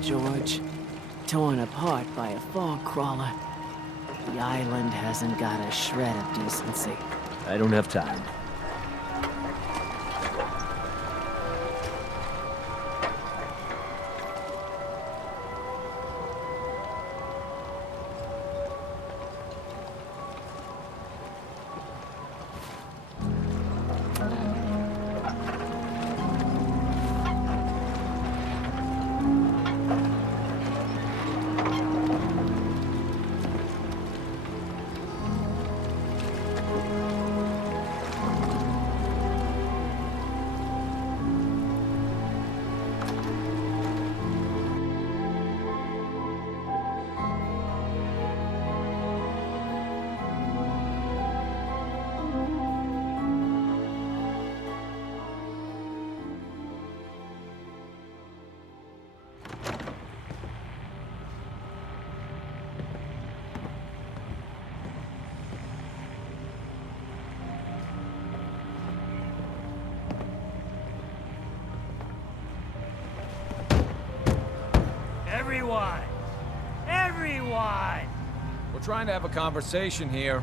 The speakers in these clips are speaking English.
George. Torn apart by a fog crawler. The island hasn't got a shred of decency. I don't have time. Everyone! We're trying to have a conversation here.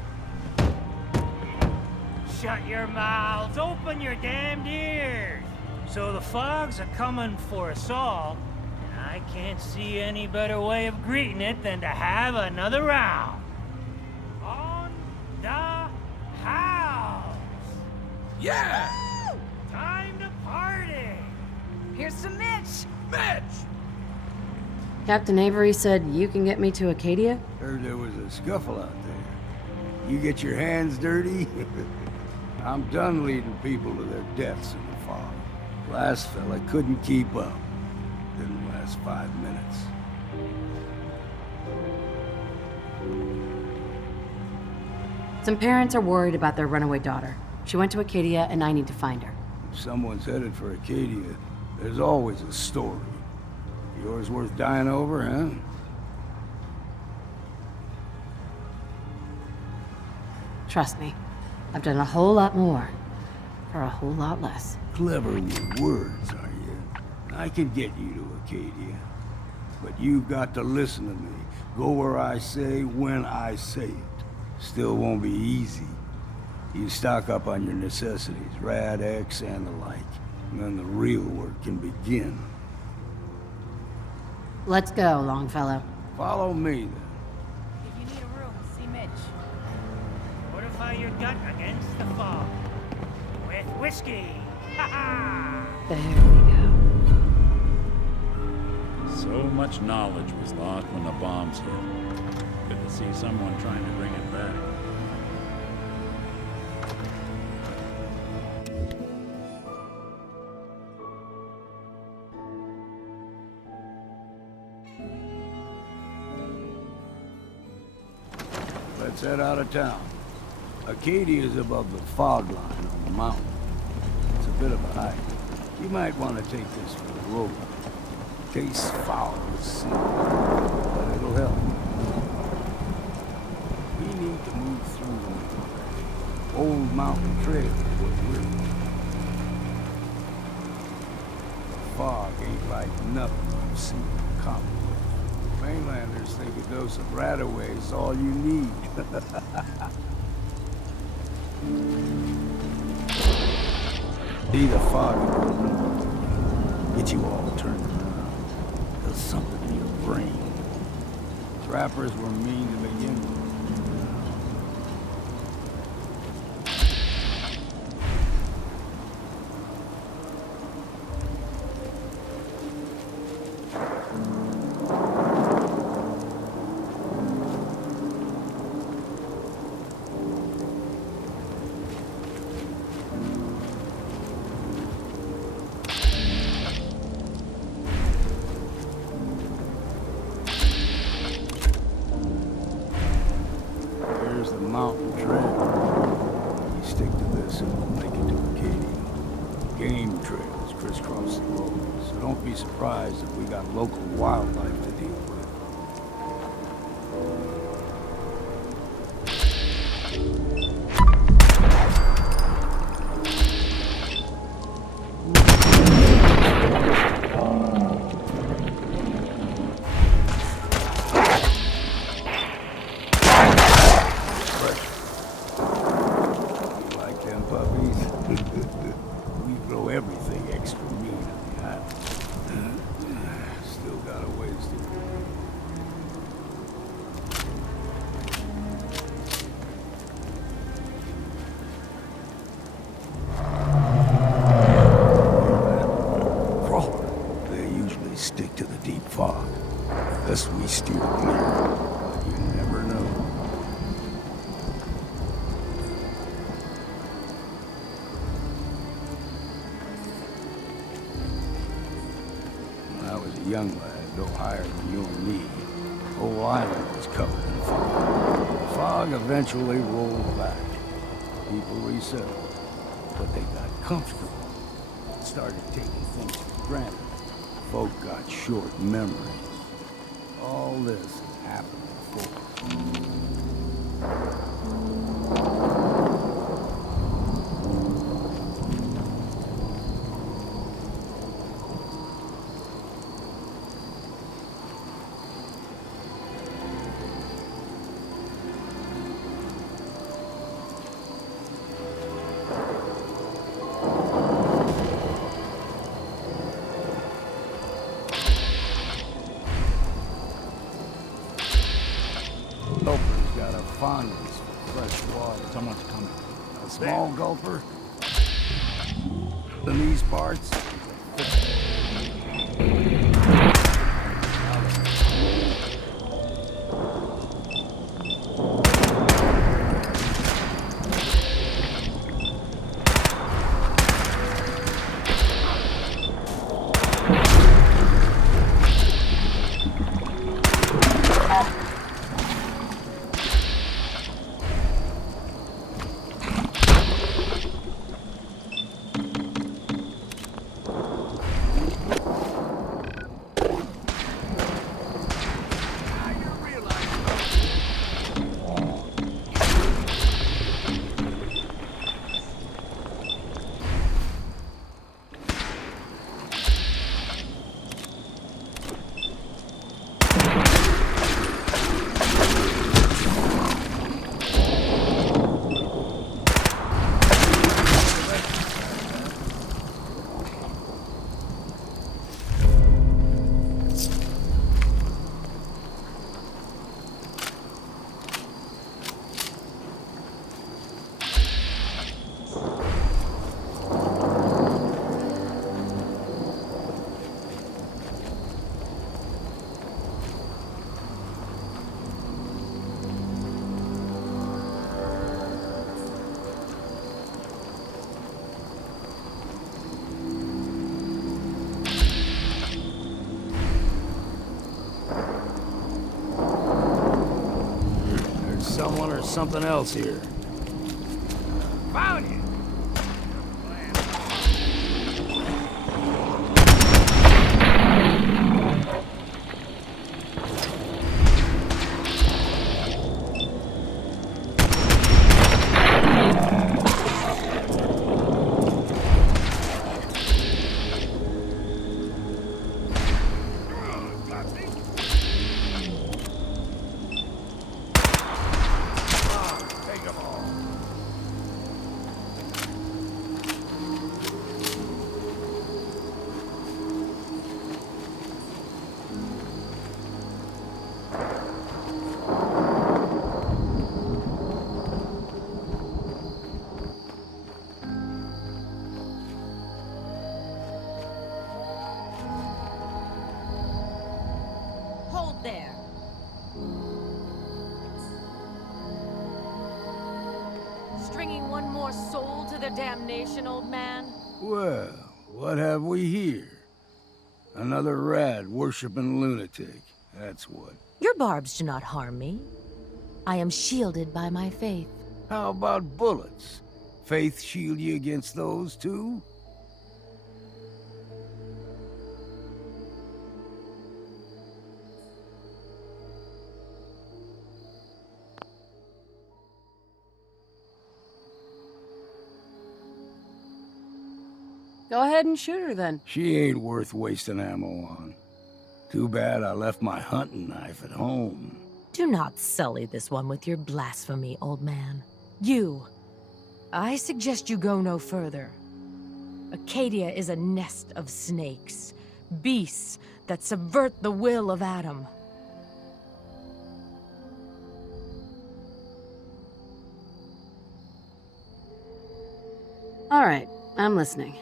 Shut your mouths, open your damned ears! So the fogs are coming for us all, and I can't see any better way of greeting it than to have another round. On the house! Yeah! Time to party! Here's some Mitch! Mitch! Captain Avery said you can get me to Acadia? Heard there was a scuffle out there. You get your hands dirty? I'm done leading people to their deaths in the fog. Last fella couldn't keep up. Didn't last 5 minutes. Some parents are worried about their runaway daughter. She went to Acadia and I need to find her. If someone's headed for Acadia, there's always a story. Yours worth dying over, huh? Trust me, I've done a whole lot more for a whole lot less. Clever with words, are you? I can get you to Acadia. But you've got to listen to me. Go where I say, when I say it. Still won't be easy. You stock up on your necessities, Rad-X and the like. And then the real work can begin. Let's go, Longfellow. Follow me, then. If you need a room, see Mitch. Fortify your gut against the fog. With whiskey! Ha ha! There we go. So much knowledge was lost when the bombs hit. Good to see someone trying to bring it back. Let's head out of town. Acadia's above the fog line on the mountain. It's a bit of a hike. You might want to take this for the road. In case foul is seen. But it'll help. We need to move through the old mountain trail where we're. The fog ain't like nothing you've seen in comic books. Mainlanders think a dose of Radaway is all you need. See the fog get you all turned around. There's something in your brain. Trappers were mean to begin with. There's the mountain trail. We stick to this and we'll make it to Acadia. Game trails crisscross the road, so don't be surprised if we got local wildlife to deal with. for me on the island. Still got a ways to go. Crawler. They usually stick to the deep fog. Thus we steer clear. But you never know. When I was a young lad, no higher than you and me, the whole island was covered in fog. The fog eventually rolled back. People resettled, but they got comfortable. Started taking things for granted. Folk got short memories. All this has happened before. Gulper's got a fondness for fresh water. Someone's coming. A small gulper in these parts. Someone or something else here. Found you! Hold there. Stringing one more soul to their damnation, old man? Well, what have we here? Another rad worshipping lunatic. That's what. Your barbs do not harm me. I am shielded by my faith. How about bullets? Faith shield you against those too? Go ahead and shoot her then. She ain't worth wasting ammo on. Too bad I left my hunting knife at home. Do not sully this one with your blasphemy, old man. You. I suggest you go no further. Acadia is a nest of snakes, beasts that subvert the will of Adam. All right, I'm listening.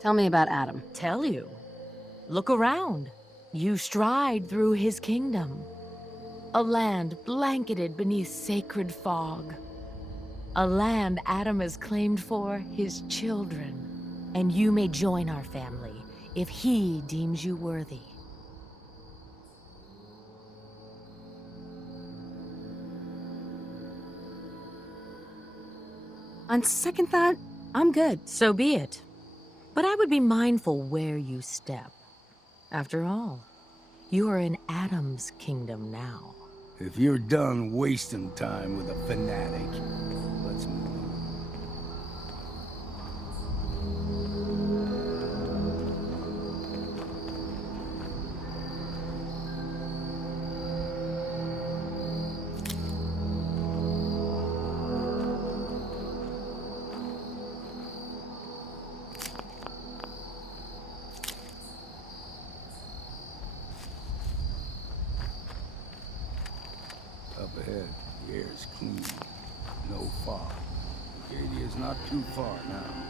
Tell me about Adam. Tell you. Look around. You stride through his kingdom. A land blanketed beneath sacred fog. A land Adam has claimed for his children. And you may join our family if he deems you worthy. On second thought, I'm good. So be it. But I would be mindful where you step. After all, you are in Adam's kingdom now. If you're done wasting time with a fanatic, let's move on. Up ahead, the air is clean. No fog. Acadia is not too far now.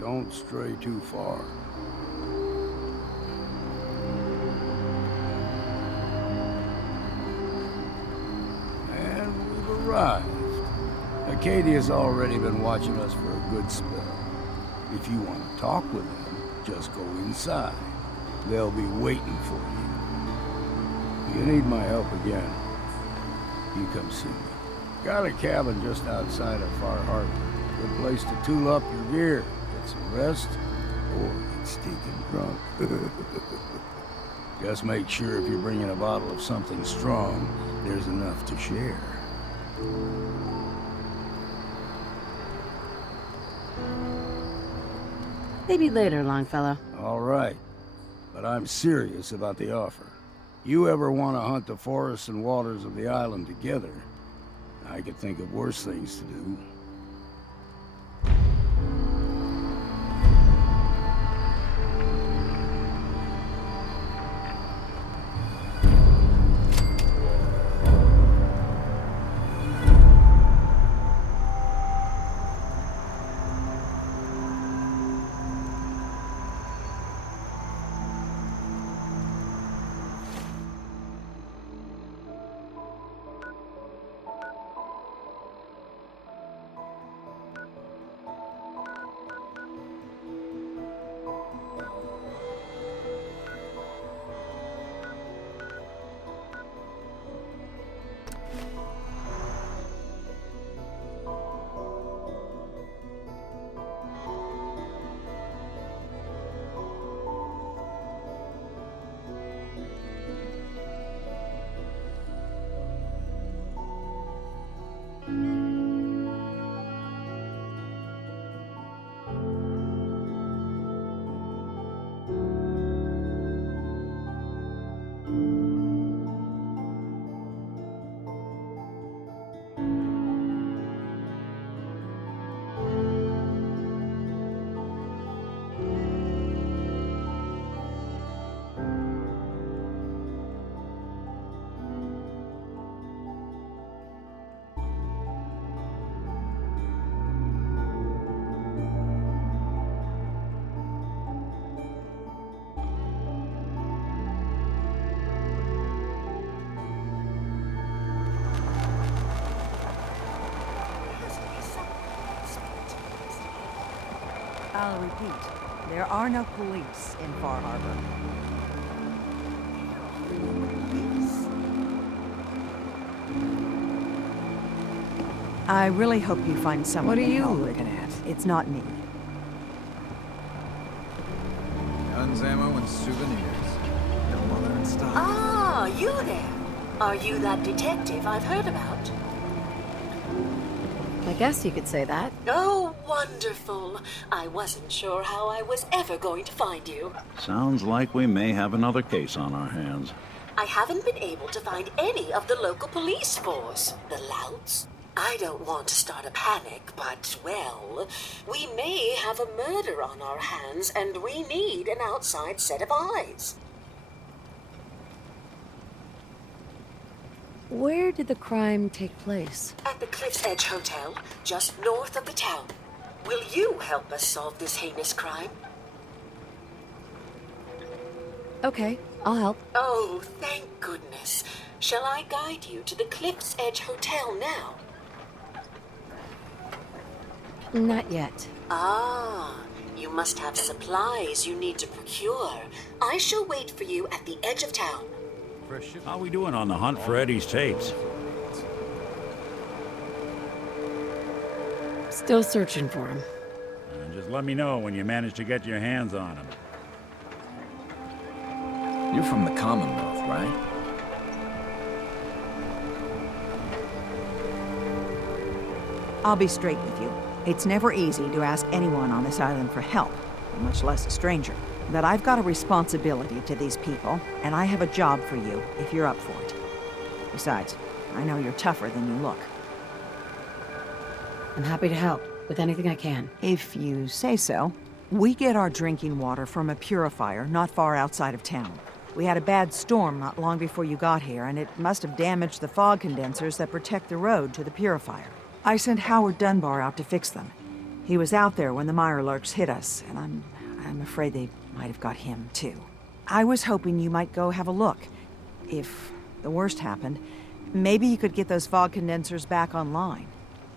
Don't stray too far. And we've arrived. Acadia's already been watching us for a good spell. If you want to talk with them, just go inside. They'll be waiting for you. You need my help again, you come see me. Got a cabin just outside of Far Harbor. Good place to tool up your gear, get some rest, or get stinking drunk. Just make sure if you're bringing a bottle of something strong, there's enough to share. Maybe later, Longfellow. All right, but I'm serious about the offer. You ever want to hunt the forests and waters of the island together, I could think of worse things to do. I'll repeat, there are no police in Far Harbor. Police. I really hope you find someone What are to you help. looking at? It's not me. Guns, ammo, and souvenirs. Your mother in stock. Ah, you there. Are you that detective I've heard about? I guess you could say that. Oh, wonderful. I wasn't sure how I was ever going to find you. Sounds like we may have another case on our hands. I haven't been able to find any of the local police force. The louts? I don't want to start a panic, but, well, we may have a murder on our hands, and we need an outside set of eyes. Where did the crime take place? At the Cliff's Edge Hotel, just north of the town. Will you help us solve this heinous crime? Okay, I'll help. Oh, thank goodness. Shall I guide you to the Cliff's Edge Hotel now? Not yet. Ah, you must have supplies you need to procure. I shall wait for you at the edge of town. How we doing on the hunt for Eddie's tapes? Still searching for him. Just let me know when you manage to get your hands on him. You're from the Commonwealth, right? I'll be straight with you. It's never easy to ask anyone on this island for help, much less a stranger. But I've got a responsibility to these people, and I have a job for you if you're up for it. Besides, I know you're tougher than you look. I'm happy to help with anything I can. If you say so. We get our drinking water from a purifier not far outside of town. We had a bad storm not long before you got here, and it must have damaged the fog condensers that protect the road to the purifier. I sent Howard Dunbar out to fix them. He was out there when the Mirelurks hit us, and I'm afraid they might have got him, too. I was hoping you might go have a look. If the worst happened, maybe you could get those fog condensers back online.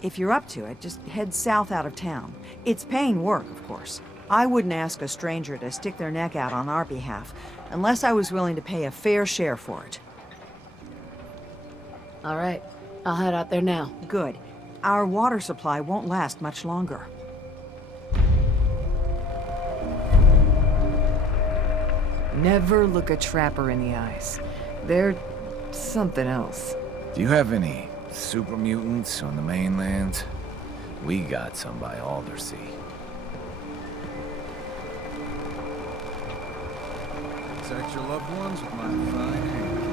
If you're up to it, just head south out of town. It's paying work, of course. I wouldn't ask a stranger to stick their neck out on our behalf, unless I was willing to pay a fair share for it. All right, I'll head out there now. Good. Our water supply won't last much longer. Never look a trapper in the eyes. They're something else. Do you have any super mutants on the mainland? We got some by Aldersea. Protect your loved ones with my fine hand.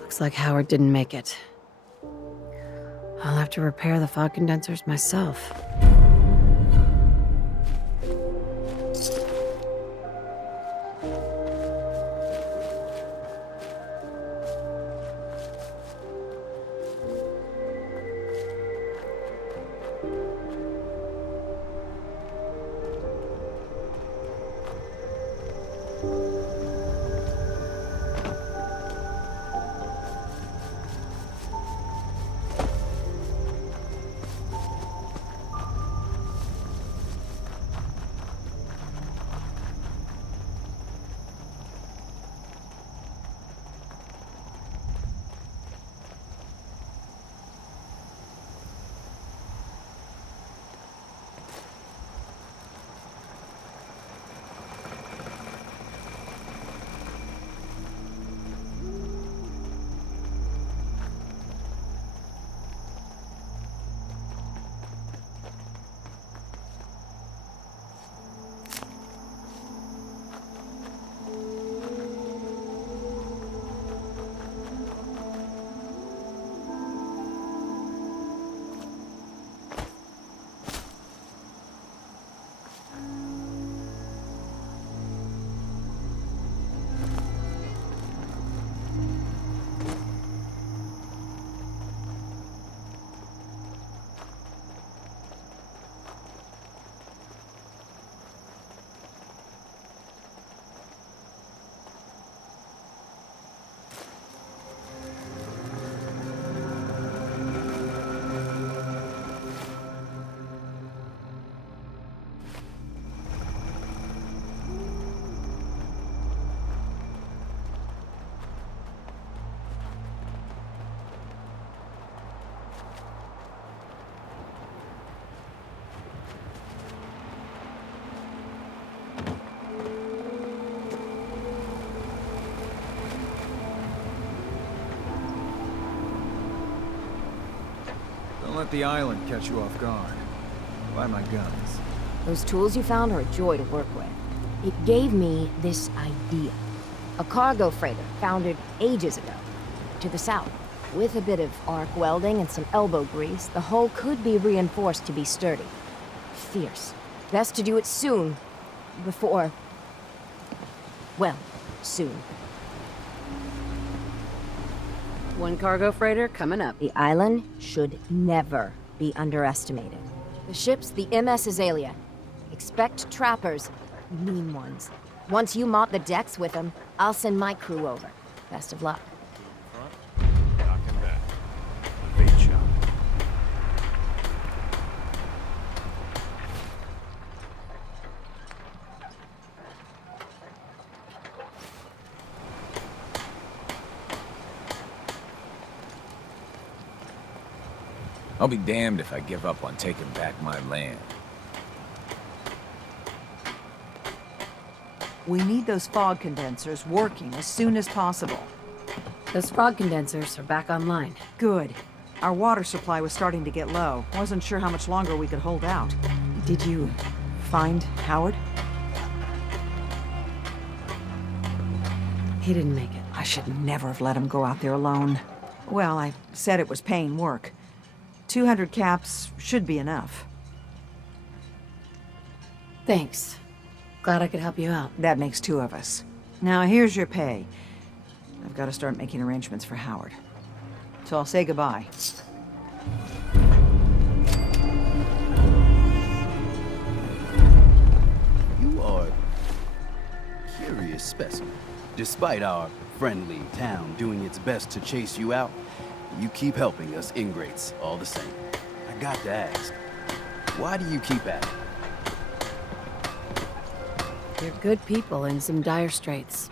Looks like Howard didn't make it. I'll have to repair the fog condensers myself. Don't let the island catch you off guard. Buy my guns. Those tools you found are a joy to work with. It gave me this idea. A cargo freighter founded ages ago, to the south. With a bit of arc welding and some elbow grease, the hull could be reinforced to be sturdy. Fierce. Best to do it soon. Before... well, soon. One cargo freighter coming up. The island should never be underestimated. The ship's the MS Azalea. Expect trappers, mean ones. Once you mop the decks with them, I'll send my crew over. Best of luck. Knocking back. Bait shop. I'll be damned if I give up on taking back my land. We need those fog condensers working as soon as possible. Those fog condensers are back online. Good. Our water supply was starting to get low. Wasn't sure how much longer we could hold out. Did you find Howard? He didn't make it. I should never have let him go out there alone. Well, I said it was paying work. 200 caps should be enough. Thanks. Glad I could help you out. That makes 2 of us. Now, here's your pay. I've got to start making arrangements for Howard. So I'll say goodbye. You are a curious specimen. Despite our friendly town doing its best to chase you out, you keep helping us ingrates all the same. I got to ask, why do you keep at it? You're good people in some dire straits.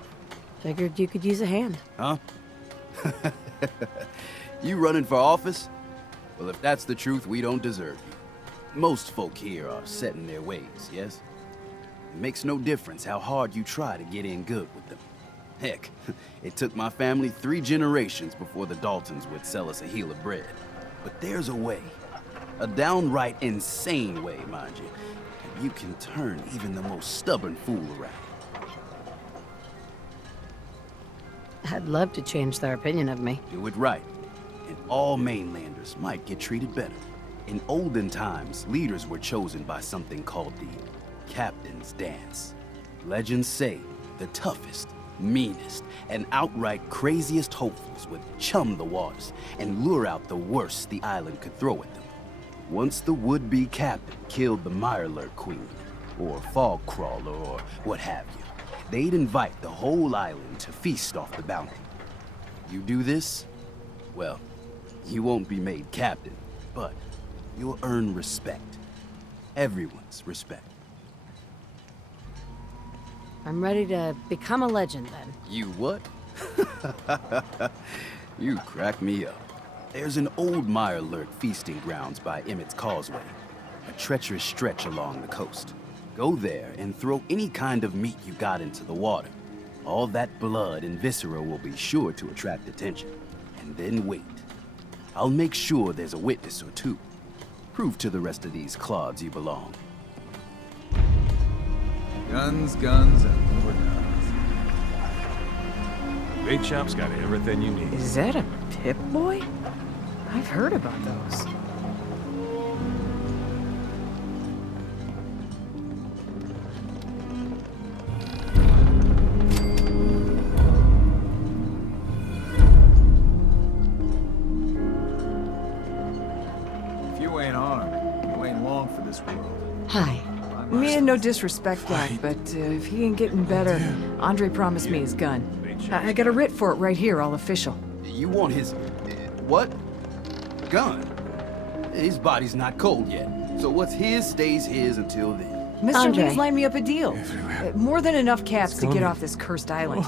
Figured you could use a hand. Huh? You running for office? Well, if that's the truth, we don't deserve you. Most folk here are set in their ways, yes? It makes no difference how hard you try to get in good with them. Heck, it took my family 3 generations before the Daltons would sell us a heel of bread. But there's a way. A downright insane way, mind you. And you can turn even the most stubborn fool around. I'd love to change their opinion of me. Do it right, and all mainlanders might get treated better. In olden times, leaders were chosen by something called the Captain's Dance. Legends say the toughest, meanest, and outright craziest hopefuls would chum the waters and lure out the worst the island could throw at them. Once the would-be captain killed the Mirelurk Queen, or Fog Crawler, or what have you, they'd invite the whole island to feast off the bounty. You do this, well, you won't be made captain, but you'll earn respect. Everyone's respect. I'm ready to become a legend, then. You what? You crack me up. There's an old Mirelurk feasting grounds by Emmett's Causeway, a treacherous stretch along the coast. Go there and throw any kind of meat you got into the water. All that blood and viscera will be sure to attract attention. And then wait. I'll make sure there's a witness or 2. Prove to the rest of these clods you belong. Guns, guns, and more guns. Bait shop's got everything you need. Is that a Pip-Boy? I've heard about those. If you ain't armed, you ain't long for this world. Hi. Meaning no disrespect, Doc, but if he ain't getting better, Andre promised me his gun. I got a writ for it right here, all official. You want his... what? Gun? His body's not cold yet, so what's his stays his until then. Mr. Andre. Lee's lined me up a deal. More than enough caps to get off this cursed island.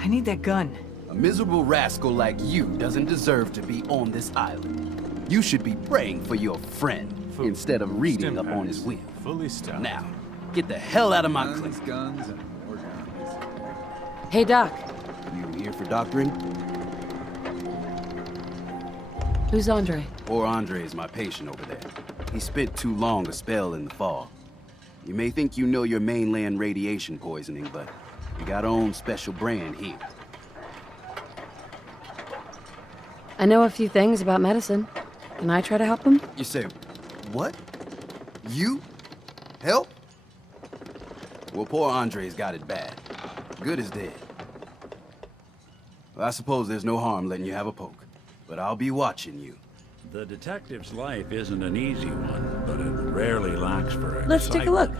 I need that gun. A miserable rascal like you doesn't deserve to be on this island. You should be praying for your friend instead of reading up on his will. Fully stocked. Now, get the hell out of my Guns, clique. guns, and more guns. Hey, Doc. You here for doctoring? Who's Andre? Poor Andre is my patient over there. He spent too long a spell in the fog. You may think you know your mainland radiation poisoning, but we got our own special brand here. I know a few things about medicine. Can I try to help him? You say, what? You? Help? Well, poor Andre's got it bad. Good as dead. Well, I suppose there's no harm letting you have a poke, but I'll be watching you. The detective's life isn't an easy one, but it rarely lacks for excitement. Let's take a look.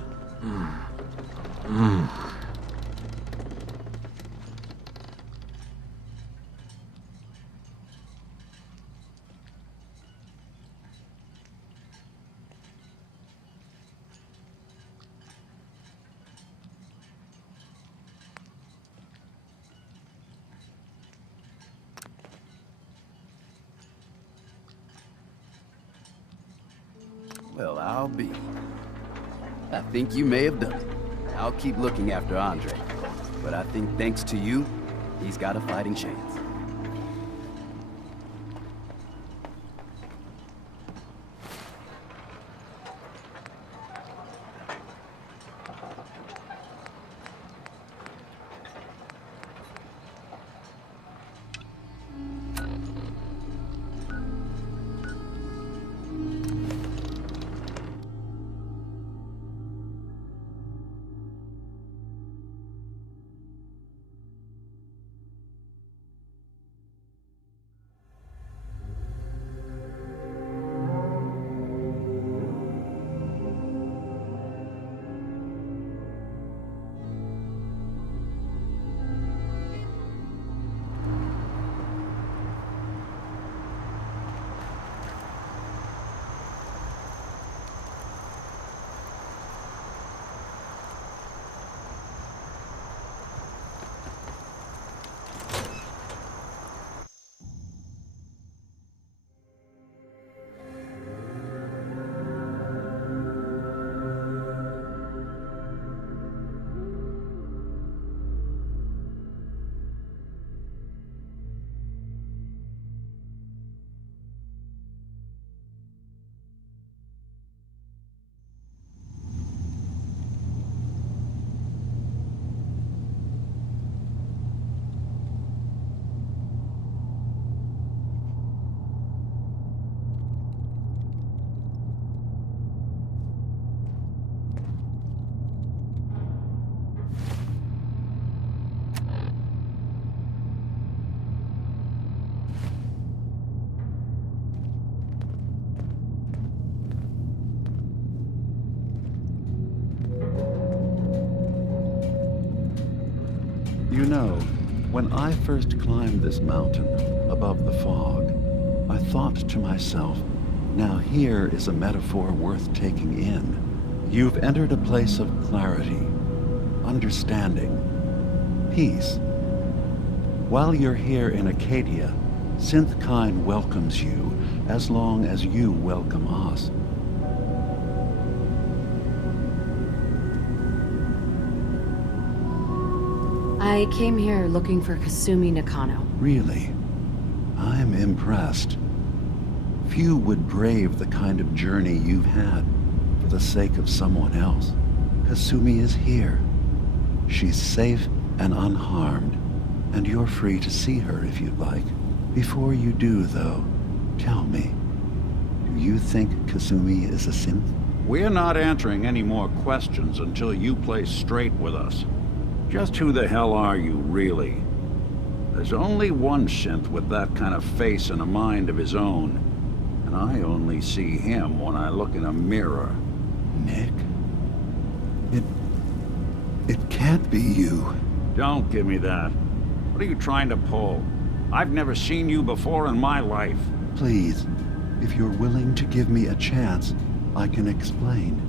Well, I'll be. I think you may have done it. I'll keep looking after Andre. But I think thanks to you, he's got a fighting chance. You know, when I first climbed this mountain above the fog, I thought to myself, now here is a metaphor worth taking in. You've entered a place of clarity, understanding, peace. While you're here in Acadia, Synthkind welcomes you as long as you welcome us. I came here looking for Kasumi Nakano. Really? I'm impressed. Few would brave the kind of journey you've had for the sake of someone else. Kasumi is here. She's safe and unharmed, and you're free to see her if you'd like. Before you do, though, tell me, do you think Kasumi is a synth? We're not answering any more questions until you play straight with us. Just who the hell are you, really? There's only one synth with that kind of face and a mind of his own. And I only see him when I look in a mirror. Nick? It can't be you. Don't give me that. What are you trying to pull? I've never seen you before in my life. Please, if you're willing to give me a chance, I can explain.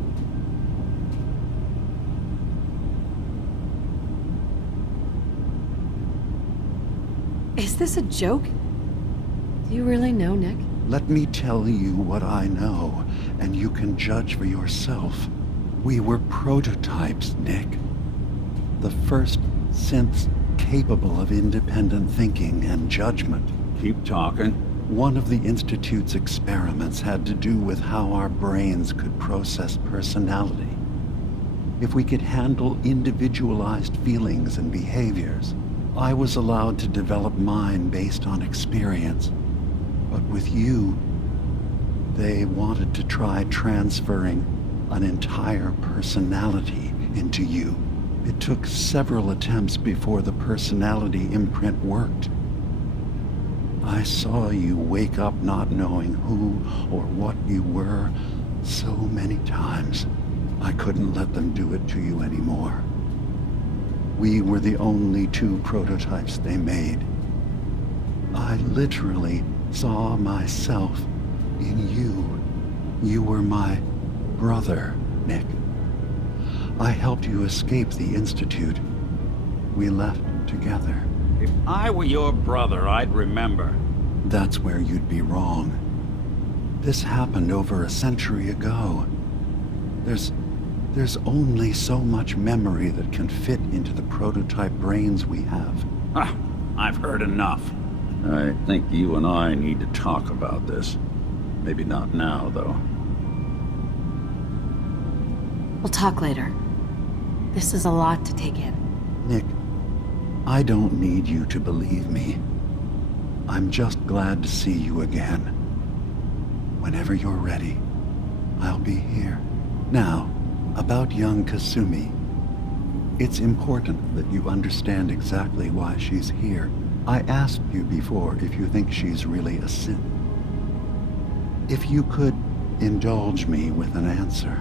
Is this a joke? Do you really know, Nick? Let me tell you what I know, and you can judge for yourself. We were prototypes, Nick. The first synths capable of independent thinking and judgment. Keep talking. One of the Institute's experiments had to do with how our brains could process personality. If we could handle individualized feelings and behaviors, I was allowed to develop mine based on experience. But with you, they wanted to try transferring an entire personality into you. It took several attempts before the personality imprint worked. I saw you wake up not knowing who or what you were so many times. I couldn't let them do it to you anymore. We were the only two prototypes they made. I literally saw myself in you. You were my brother, Nick. I helped you escape the Institute. We left together. If I were your brother, I'd remember. That's where you'd be wrong. This happened over a century ago. There's only so much memory that can fit into the prototype brains we have. Ah, I've heard enough. I think you and I need to talk about this. Maybe not now, though. We'll talk later. This is a lot to take in. Nick, I don't need you to believe me. I'm just glad to see you again. Whenever you're ready, I'll be here. Now, about young Kasumi. It's important that you understand exactly why she's here. I asked you before if you think she's really a synth. If you could indulge me with an answer.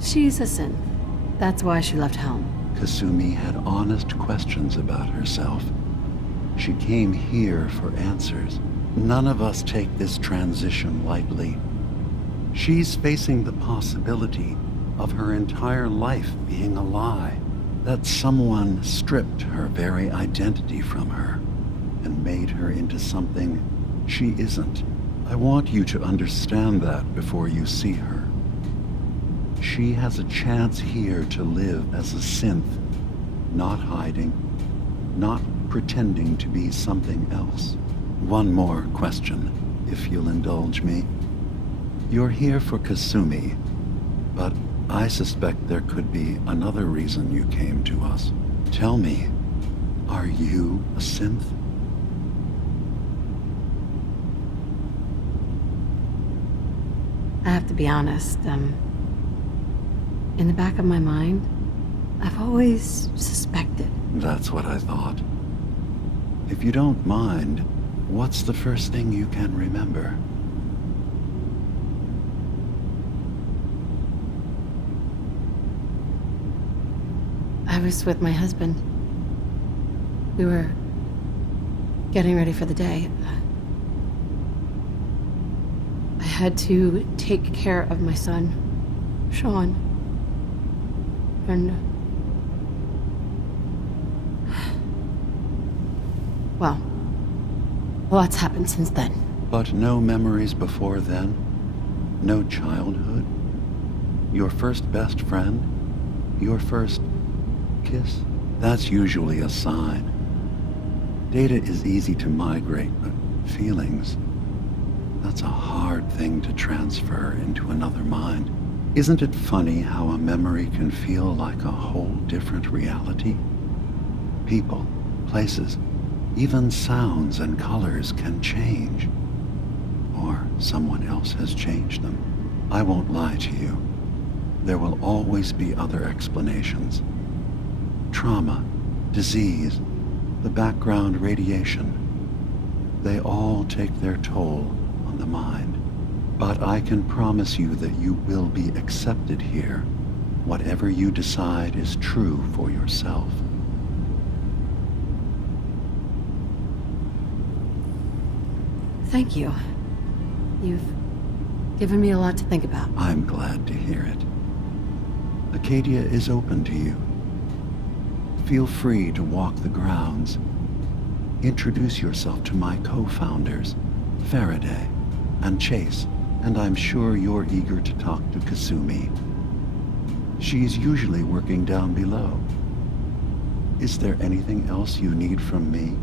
She's a synth. That's why she left Helm. Kasumi had honest questions about herself. She came here for answers. None of us take this transition lightly. She's facing the possibility of her entire life being a lie. That someone stripped her very identity from her and made her into something she isn't. I want you to understand that before you see her. She has a chance here to live as a synth, not hiding, not pretending to be something else. One more question, if you'll indulge me. You're here for Kasumi, but I suspect there could be another reason you came to us. Tell me, are you a synth? I have to be honest, in the back of my mind, I've always suspected. That's what I thought. If you don't mind, what's the first thing you can remember? I was with my husband. We were getting ready for the day. I had to take care of my son, Sean. And... well, a lot's happened since then. But no memories before then? No childhood? Your first best friend? Your first kiss? That's usually a sign. Data is easy to migrate, but feelings, that's a hard thing to transfer into another mind. Isn't it funny how a memory can feel like a whole different reality? People, places, even sounds and colors can change. Or someone else has changed them. I won't lie to you. There will always be other explanations. Trauma, disease, the background radiation. They all take their toll on the mind. But I can promise you that you will be accepted here, whatever you decide is true for yourself. Thank you. You've given me a lot to think about. I'm glad to hear it. Acadia is open to you. Feel free to walk the grounds. Introduce yourself to my co-founders, Faraday and Chase, and I'm sure you're eager to talk to Kasumi. She's usually working down below. Is there anything else you need from me?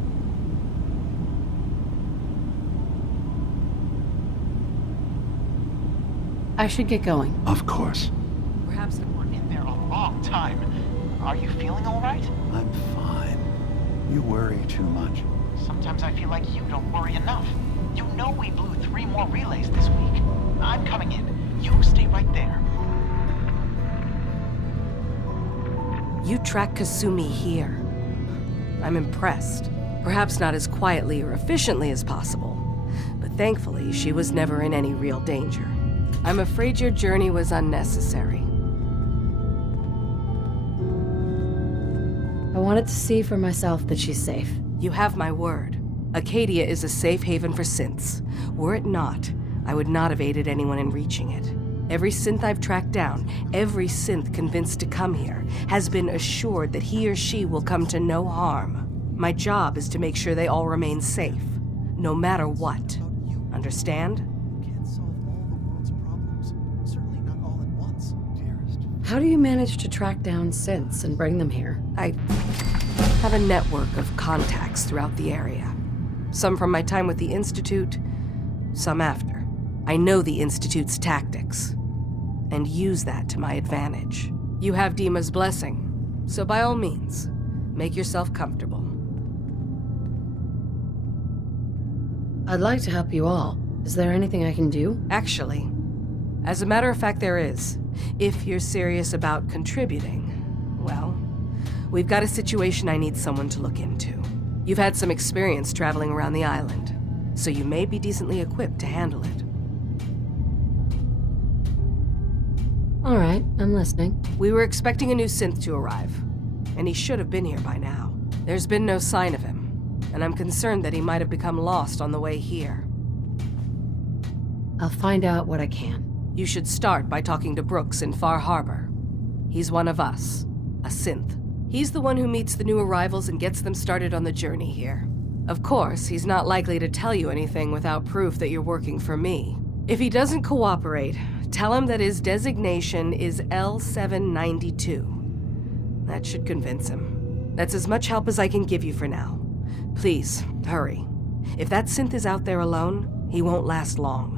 I should get going. Of course. Perhaps they weren't in there a long time. Are you feeling all right? I'm fine. You worry too much. Sometimes I feel like you don't worry enough. You know we blew 3 more relays this week. I'm coming in. You stay right there. You tracked Kasumi here. I'm impressed. Perhaps not as quietly or efficiently as possible, but thankfully she was never in any real danger. I'm afraid your journey was unnecessary. I wanted to see for myself that she's safe. You have my word. Acadia is a safe haven for synths. Were it not, I would not have aided anyone in reaching it. Every synth I've tracked down, every synth convinced to come here, has been assured that he or she will come to no harm. My job is to make sure they all remain safe, no matter what. Understand? How do you manage to track down synths and bring them here? I have a network of contacts throughout the area. Some from my time with the Institute, some after. I know the Institute's tactics, and use that to my advantage. You have Dima's blessing, so by all means, make yourself comfortable. I'd like to help you all. Is there anything I can do? Actually, as a matter of fact, there is. If you're serious about contributing, well, we've got a situation I need someone to look into. You've had some experience traveling around the island, so you may be decently equipped to handle it. All right, I'm listening. We were expecting a new synth to arrive, and he should have been here by now. There's been no sign of him, and I'm concerned that he might have become lost on the way here. I'll find out what I can. You should start by talking to Brooks in Far Harbor. He's one of us, a synth. He's the one who meets the new arrivals and gets them started on the journey here. Of course, he's not likely to tell you anything without proof that you're working for me. If he doesn't cooperate, tell him that his designation is L792. That should convince him. That's as much help as I can give you for now. Please, hurry. If that synth is out there alone, he won't last long.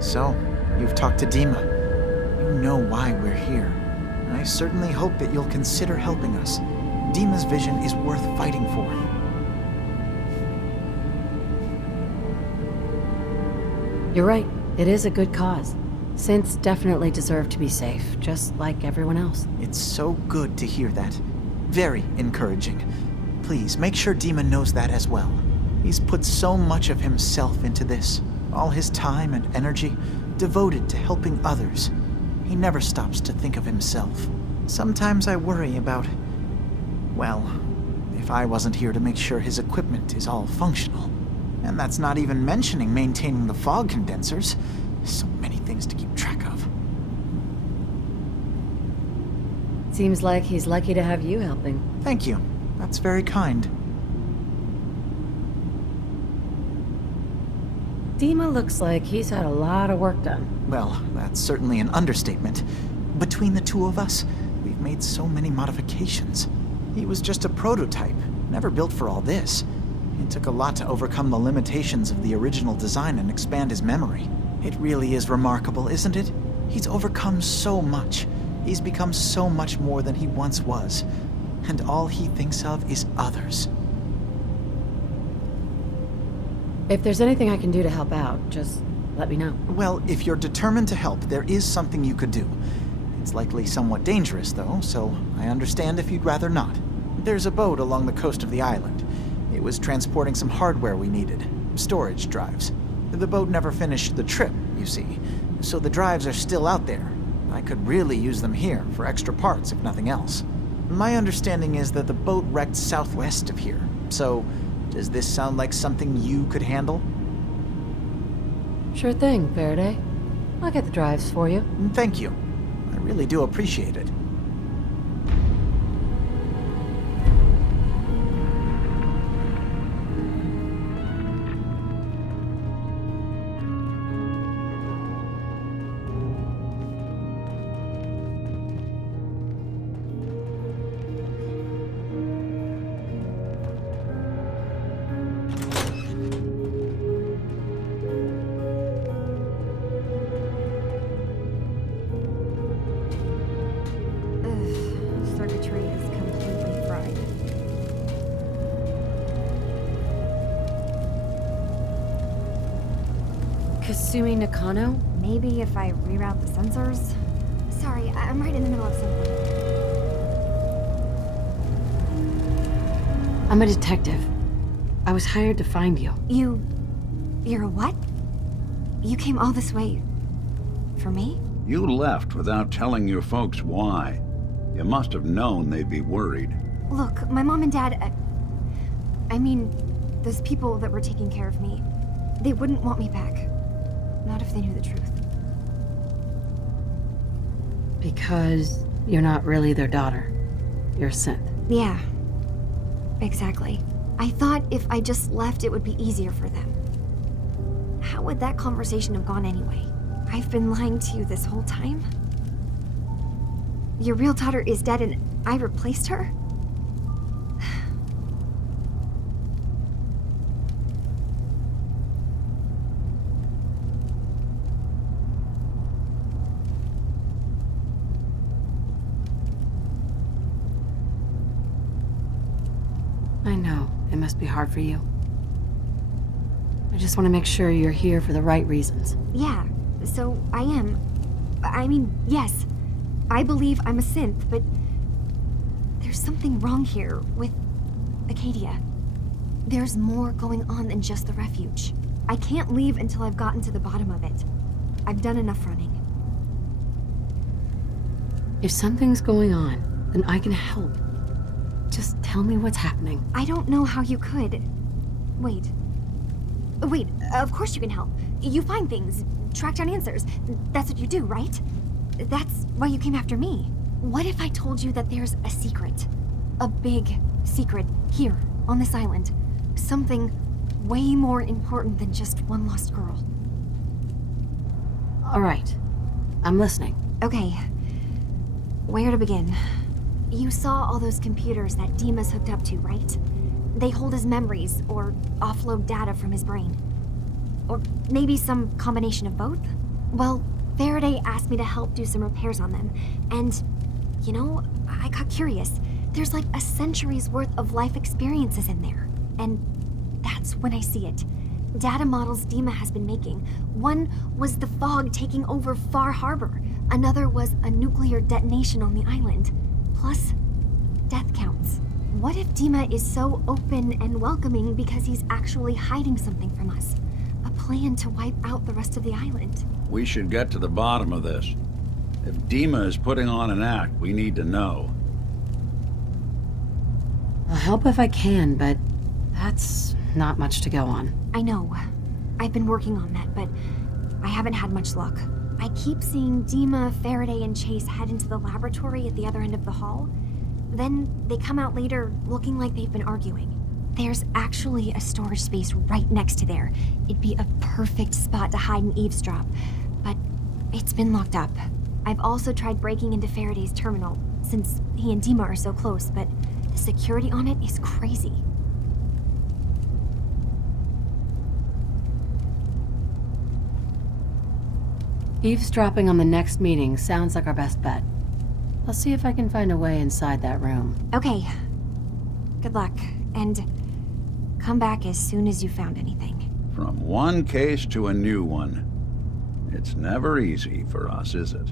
So, you've talked to Dima. You know why we're here. I certainly hope that you'll consider helping us. Dima's vision is worth fighting for. You're right. It is a good cause. Synths definitely deserve to be safe, just like everyone else. It's so good to hear that. Very encouraging. Please, make sure Dima knows that as well. He's put so much of himself into this. All his time and energy devoted to helping others. He never stops to think of himself. Sometimes I worry about, well, if I wasn't here to make sure his equipment is all functional. And that's not even mentioning maintaining the fog condensers. So many things to keep track of. Seems like he's lucky to have you helping. Thank you. That's very kind. Dima looks like he's had a lot of work done. Well, that's certainly an understatement. Between the two of us, we've made so many modifications. He was just a prototype, never built for all this. It took a lot to overcome the limitations of the original design and expand his memory. It really is remarkable, isn't it? He's overcome so much. He's become so much more than he once was. And all he thinks of is others. If there's anything I can do to help out, just let me know. Well, if you're determined to help, there is something you could do. It's likely somewhat dangerous, though, so I understand if you'd rather not. There's a boat along the coast of the island. It was transporting some hardware we needed, storage drives. The boat never finished the trip, you see, so the drives are still out there. I could really use them here for extra parts, if nothing else. My understanding is that the boat wrecked southwest of here, so does this sound like something you could handle? Sure thing, Faraday. I'll get the drives for you. Thank you. I really do appreciate it. Kasumi Nakano? Maybe if I reroute the sensors? Sorry, I'm right in the middle of something. I'm a detective. I was hired to find you. You're a what? You came all this way... for me? You left without telling your folks why. You must have known they'd be worried. Look, my mom and dad... I mean, those people that were taking care of me, they wouldn't want me back. Not if they knew the truth. Because you're not really their daughter. You're a synth. Yeah. Exactly. I thought if I just left, it would be easier for them. How would that conversation have gone anyway? I've been lying to you this whole time? Your real daughter is dead and I replaced her? I know. It must be hard for you. I just want to make sure you're here for the right reasons. Yeah, so I am. I mean, yes. I believe I'm a synth, but... there's something wrong here with... Acadia. There's more going on than just the refuge. I can't leave until I've gotten to the bottom of it. I've done enough running. If something's going on, then I can help. Just tell me what's happening. I don't know how you could. Wait, of course you can help. You find things, track down answers. That's what you do, right? That's why you came after me. What if I told you that there's a secret? A big secret here, on this island. Something way more important than just one lost girl. All right. I'm listening. Okay. Where to begin? You saw all those computers that Dima's hooked up to, right? They hold his memories, or offload data from his brain. Or maybe some combination of both? Well, Faraday asked me to help do some repairs on them, and, you know, I got curious. There's like a century's worth of life experiences in there, and that's when I see it. Data models Dima has been making. One was the fog taking over Far Harbor. Another was a nuclear detonation on the island. Plus, death counts. What if Dima is so open and welcoming because he's actually hiding something from us? A plan to wipe out the rest of the island. We should get to the bottom of this. If Dima is putting on an act, we need to know. I'll help if I can, but that's not much to go on. I know. I've been working on that, but I haven't had much luck. I keep seeing Dima, Faraday, and Chase head into the laboratory at the other end of the hall. Then they come out later looking like they've been arguing. There's actually a storage space right next to there. It'd be a perfect spot to hide and eavesdrop, but it's been locked up. I've also tried breaking into Faraday's terminal, since he and Dima are so close, but the security on it is crazy. Eavesdropping on the next meeting sounds like our best bet. I'll see if I can find a way inside that room. Okay. Good luck, and come back as soon as you found anything. From one case to a new one. It's never easy for us, is it?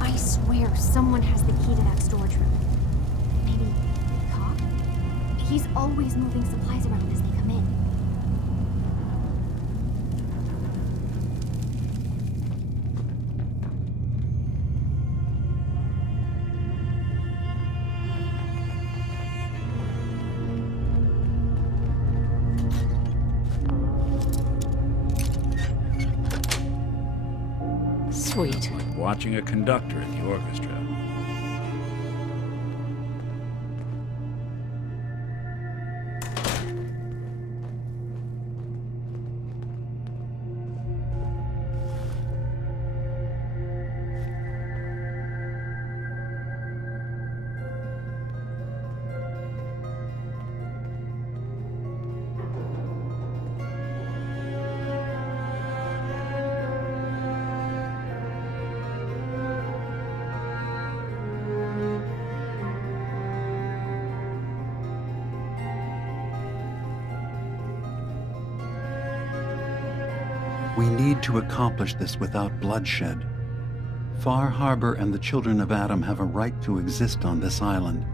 I swear someone has the key to that storage room. Maybe the cop? He's always moving supplies around as they come in. Sweet. Like watching a conductor at the orchestra. We need to accomplish this without bloodshed. Far Harbor and the children of Adam have a right to exist on this island,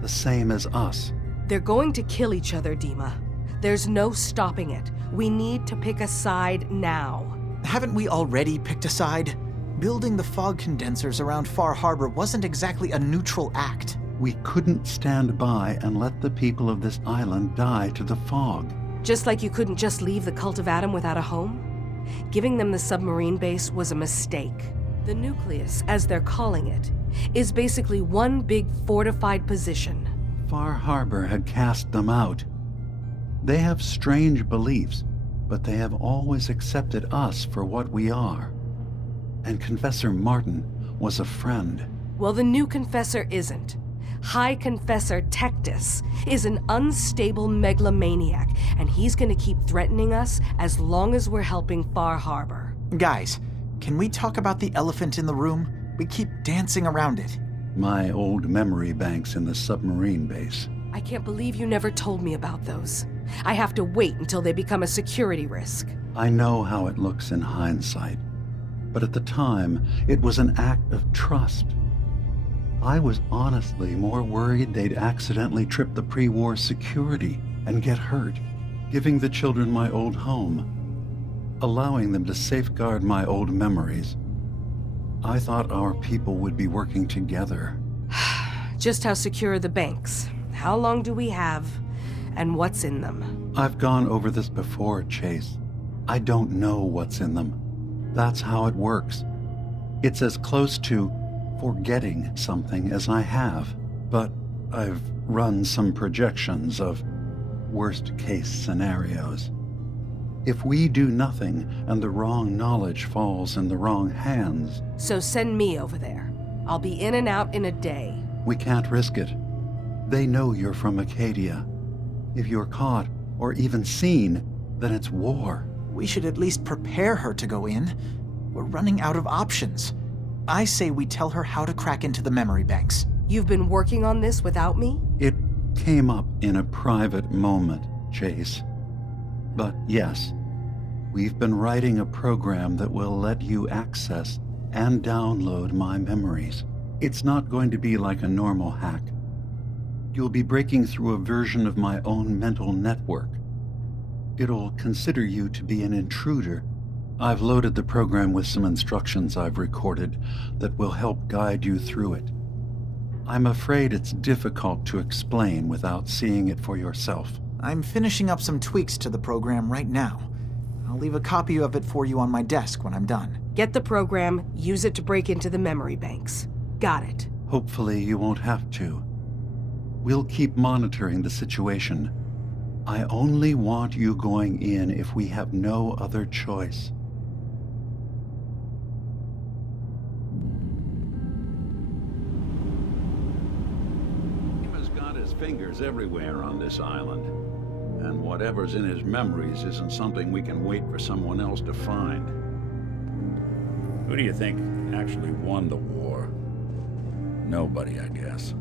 the same as us. They're going to kill each other, Dima. There's no stopping it. We need to pick a side now. Haven't we already picked a side? Building the fog condensers around Far Harbor wasn't exactly a neutral act. We couldn't stand by and let the people of this island die to the fog. Just like you couldn't just leave the Cult of Adam without a home? Giving them the submarine base was a mistake. The nucleus, as they're calling it, is basically one big fortified position. Far Harbor had cast them out. They have strange beliefs, but they have always accepted us for what we are. And Confessor Martin was a friend. Well, the new Confessor isn't. High Confessor Tectus is an unstable megalomaniac, and he's gonna keep threatening us as long as we're helping Far Harbor. Guys, can we talk about the elephant in the room? We keep dancing around it. My old memory banks in the submarine base. I can't believe you never told me about those. I have to wait until they become a security risk. I know how it looks in hindsight, but at the time, it was an act of trust. I was honestly more worried they'd accidentally trip the pre-war security and get hurt, giving the children my old home, allowing them to safeguard my old memories. I thought our people would be working together. Just how secure are the banks? How long do we have? And what's in them? I've gone over this before, Chase. I don't know what's in them. That's how it works. It's as close to forgetting something as I have, but I've run some projections of worst-case scenarios. If we do nothing and the wrong knowledge falls in the wrong hands... So send me over there. I'll be in and out in a day. We can't risk it. They know you're from Acadia. If you're caught, or even seen, then it's war. We should at least prepare her to go in. We're running out of options. I say we tell her how to crack into the memory banks. You've been working on this without me? It came up in a private moment, Chase. But yes, we've been writing a program that will let you access and download my memories. It's not going to be like a normal hack. You'll be breaking through a version of my own mental network. It'll consider you to be an intruder. I've loaded the program with some instructions I've recorded that will help guide you through it. I'm afraid it's difficult to explain without seeing it for yourself. I'm finishing up some tweaks to the program right now. I'll leave a copy of it for you on my desk when I'm done. Get the program, use it to break into the memory banks. Got it. Hopefully you won't have to. We'll keep monitoring the situation. I only want you going in if we have no other choice. Dima's got his fingers everywhere on this island. And whatever's in his memories isn't something we can wait for someone else to find. Who do you think actually won the war? Nobody, I guess.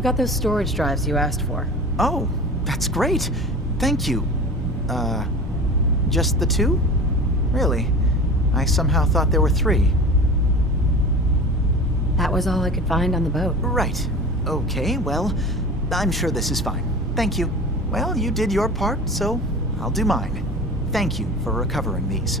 I've got those storage drives you asked for. Oh, that's great. Thank you. Just the 2? Really? I somehow thought there were 3. That was all I could find on the boat. Right. Okay, well, I'm sure this is fine. Thank you. Well, you did your part, so I'll do mine. Thank you for recovering these.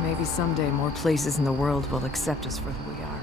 Maybe someday more places in the world will accept us for who we are.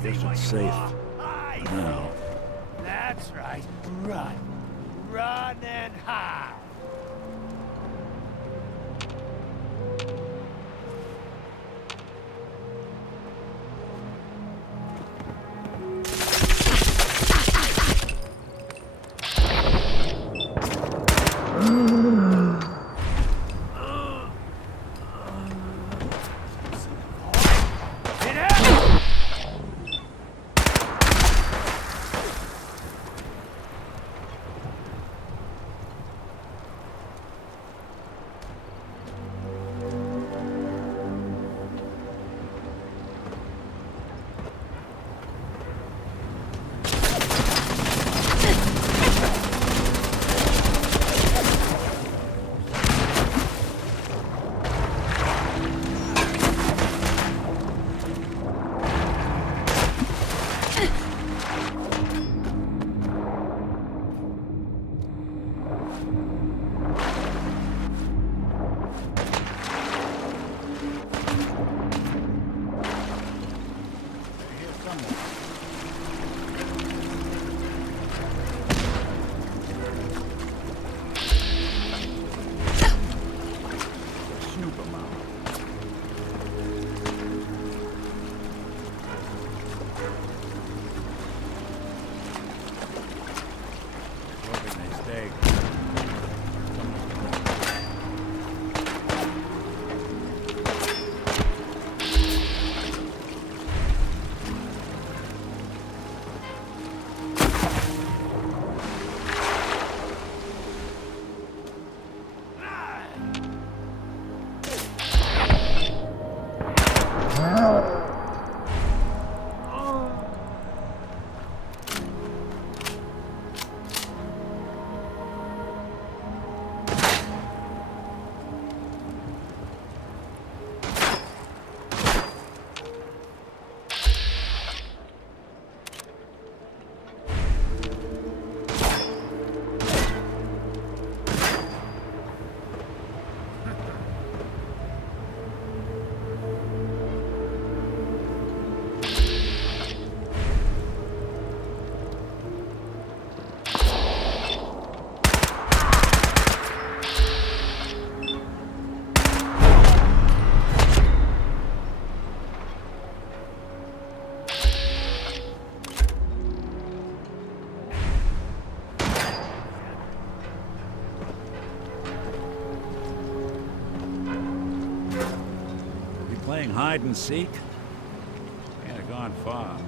Guess it's safe. For now. That's right. Run. Run and hide. Playing hide and seek? Can't have gone far.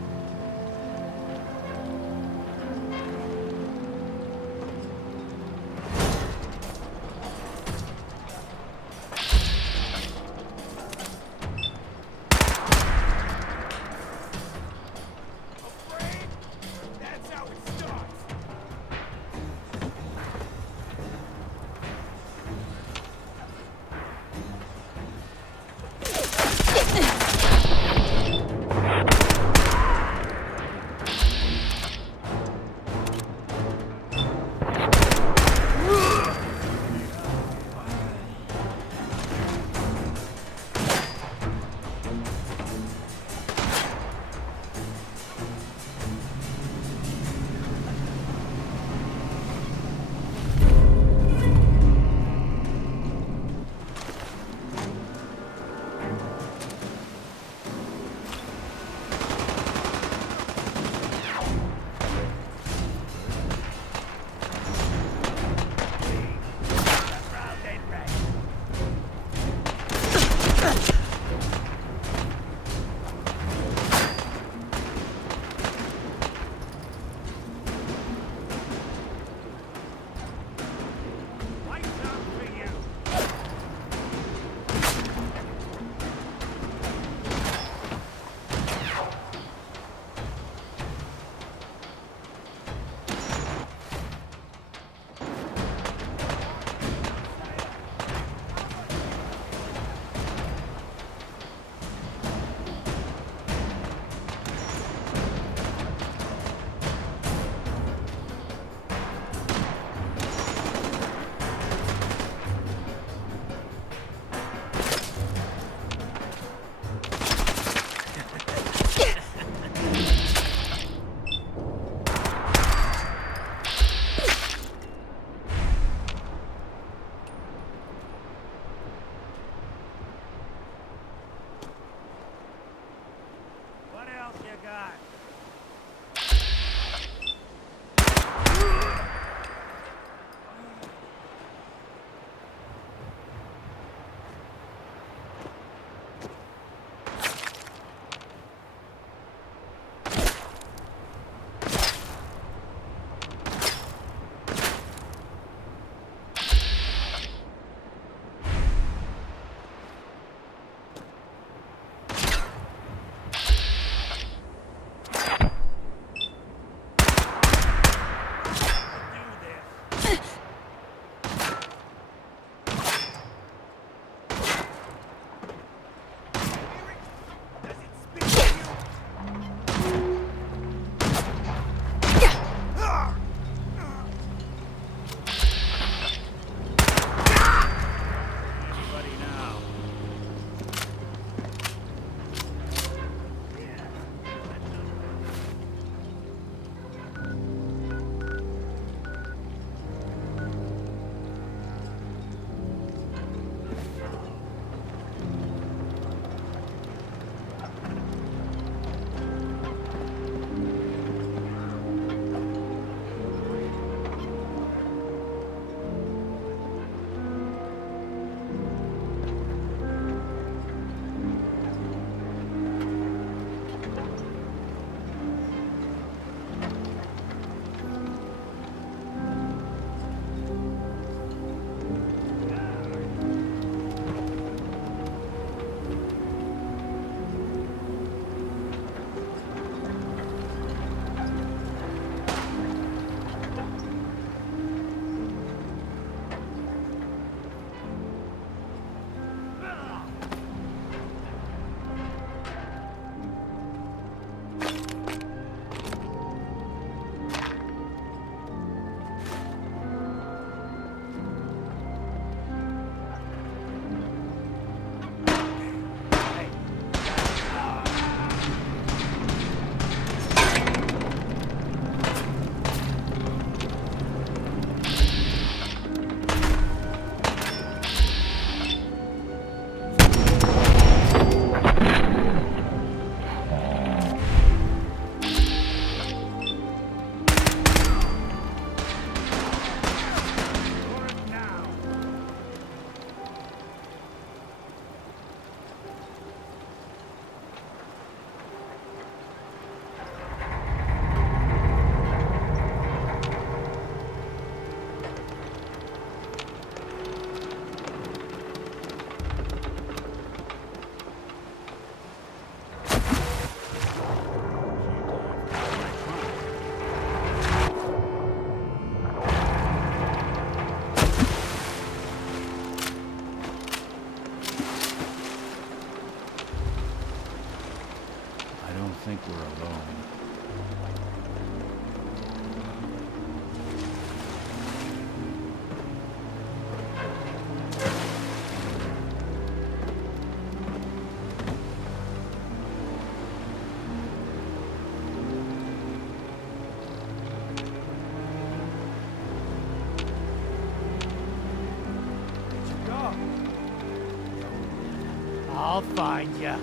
I'll find ya.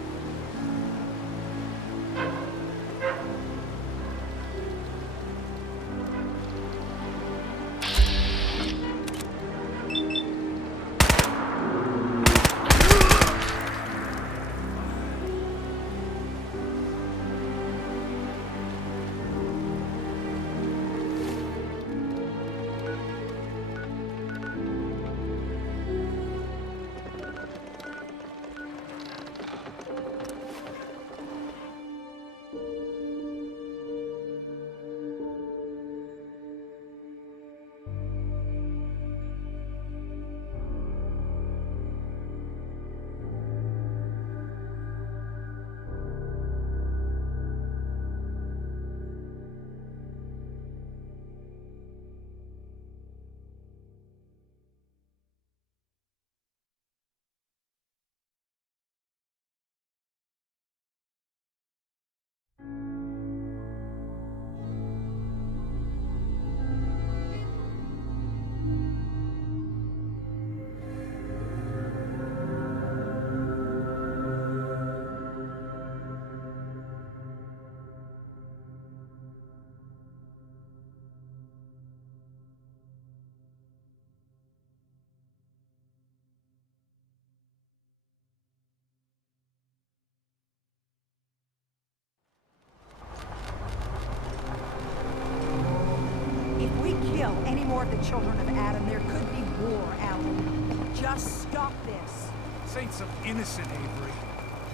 Any more of the children of Adam, there could be war, Alan. Just stop this. This ain't some innocent, Avery.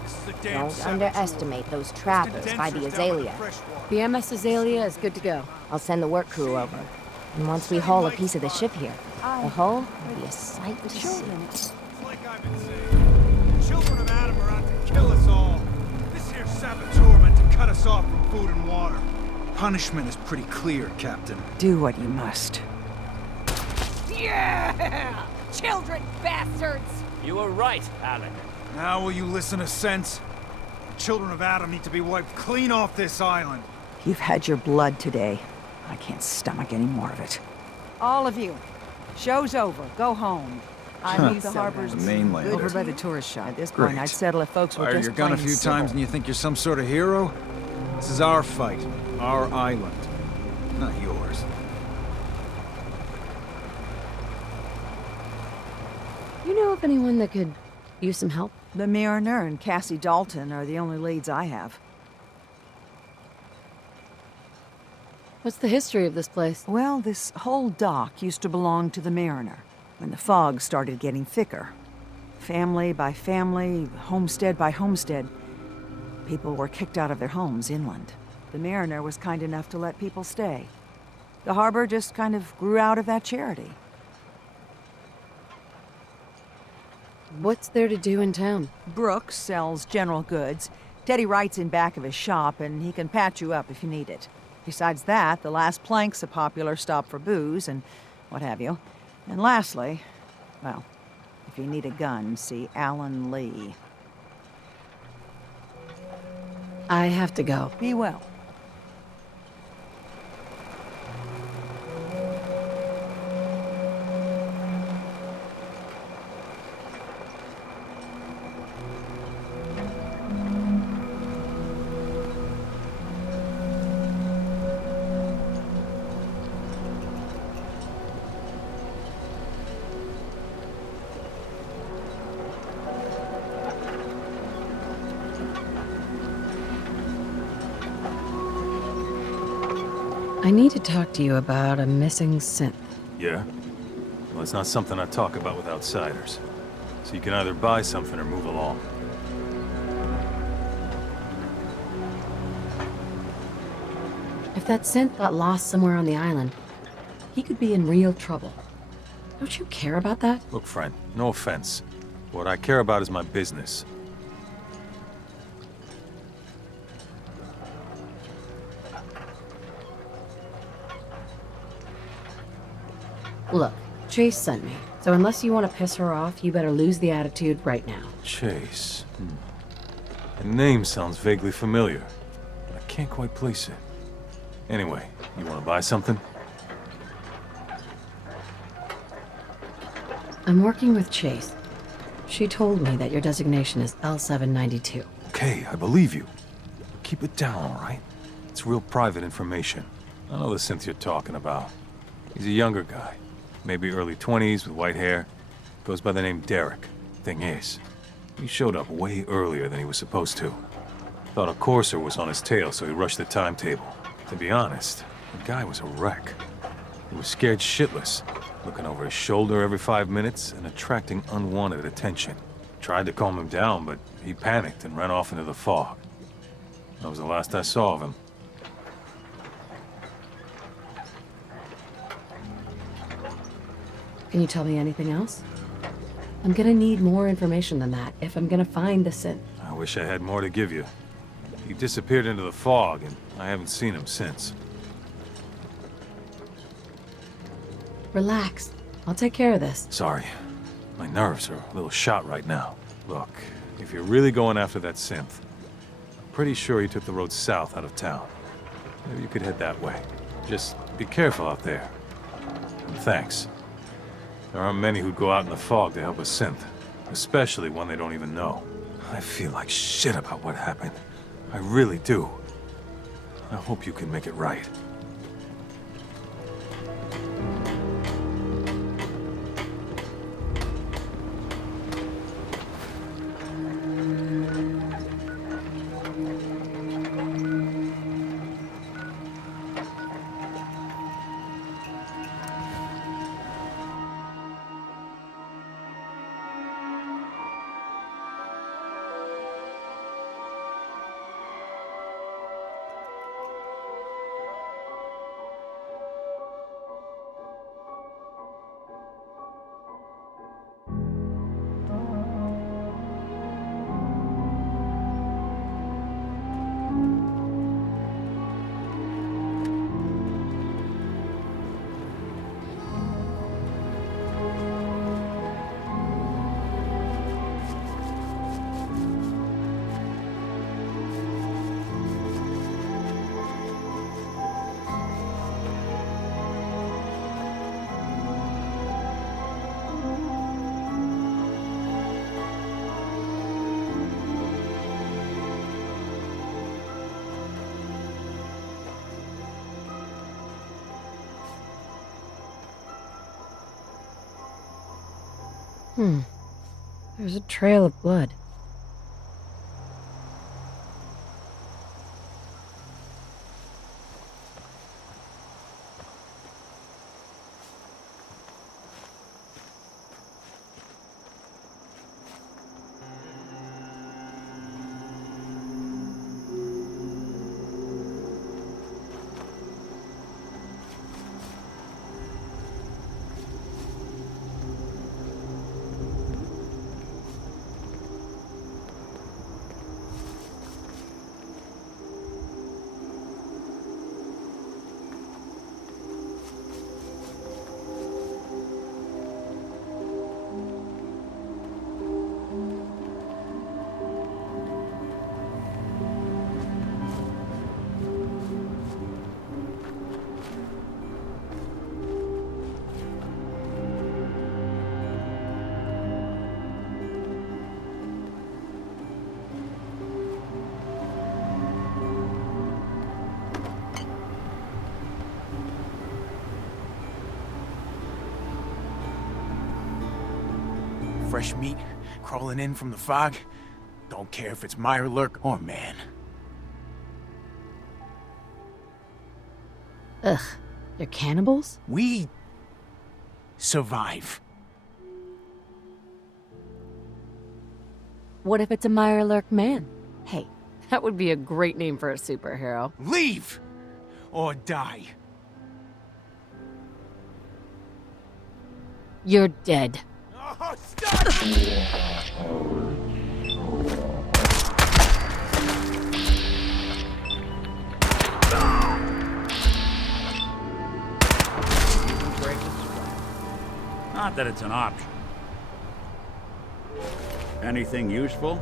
This is the damn Don't underestimate those trappers by the Azalea. The MS Azalea is good to go. I'll send the work crew over. And once we haul a piece of the ship here, the hull will be a sight to see. It's like I've been saying. The children of Adam are out to kill us all. This here saboteur meant to cut us off from food and water. Punishment is pretty clear, Captain. Do what you must. Yeah! Children bastards! You were right, Alan. Now will you listen to sense? The children of Adam need to be wiped clean off this island. You've had your blood today. I can't stomach any more of it. All of you. Show's over. Go home. I leave the harbor's The mainland. over by the tourist shop. At this point, Great. I'd settle if folks were Fire just your gun a plain few civil. times and you think you're some sort of hero? This is our fight. Our island. Not yours. You know of anyone that could use some help? The Mariner and Cassie Dalton are the only leads I have. What's the history of this place? Well, this whole dock used to belong to the Mariner. When the fog started getting thicker, family by family, homestead by homestead, people were kicked out of their homes inland. The Mariner was kind enough to let people stay. The harbor just kind of grew out of that charity. What's there to do in town? Brooks sells general goods. Teddy Wright's in back of his shop, and he can patch you up if you need it. Besides that, the Last Plank's a popular stop for booze and what have you. And lastly, well, if you need a gun, see Alan Lee. I have to go. Be well. I need to talk to you about a missing synth. Yeah? Well, it's not something I talk about with outsiders. So you can either buy something or move along. If that synth got lost somewhere on the island, he could be in real trouble. Don't you care about that? Look, friend, no offense. What I care about is my business. Look, Chase sent me. So unless you want to piss her off, you better lose the attitude right now. Chase. The name sounds vaguely familiar. But I can't quite place it. Anyway, you want to buy something? I'm working with Chase. She told me that your designation is L792. Okay, I believe you. Keep it down, all right? It's real private information. I know the synth you're talking about. He's a younger guy. Maybe early 20s with white hair. Goes by the name Derek. Thing is, he showed up way earlier than he was supposed to. Thought a courser was on his tail, so he rushed the timetable. To be honest, the guy was a wreck. He was scared shitless, looking over his shoulder every 5 minutes and attracting unwanted attention. Tried to calm him down, but he panicked and ran off into the fog. That was the last I saw of him. Can you tell me anything else? I'm gonna need more information than that if I'm gonna find the synth. I wish I had more to give you. He disappeared into the fog, and I haven't seen him since. Relax. I'll take care of this. Sorry. My nerves are a little shot right now. Look, if you're really going after that synth, I'm pretty sure he took the road south out of town. Maybe you could head that way. Just be careful out there. And thanks. There aren't many who'd go out in the fog to help a synth, especially one they don't even know. I feel like shit about what happened. I really do. I hope you can make it right. There's a trail of blood. Fresh meat crawling in from the fog. Don't care if it's Mirelurk or man. Ugh, they're cannibals? We survive. What if it's a Mirelurk man? Hey, that would be a great name for a superhero. Leave! Or die. You're dead. Oh, stop! Not that it's an option. Anything useful?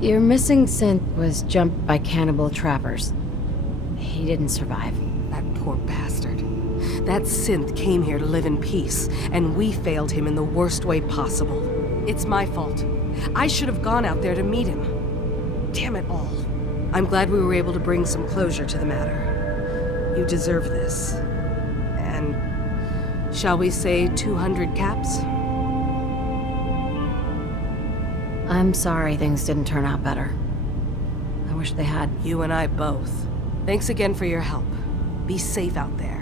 Your missing synth was jumped by cannibal trappers. He didn't survive. That poor bastard. That synth came here to live in peace, and we failed him in the worst way possible. It's my fault. I should have gone out there to meet him. Damn it all. I'm glad we were able to bring some closure to the matter. You deserve this. And shall we say 200 caps? I'm sorry things didn't turn out better. I wish they had. You and I both. Thanks again for your help. Be safe out there.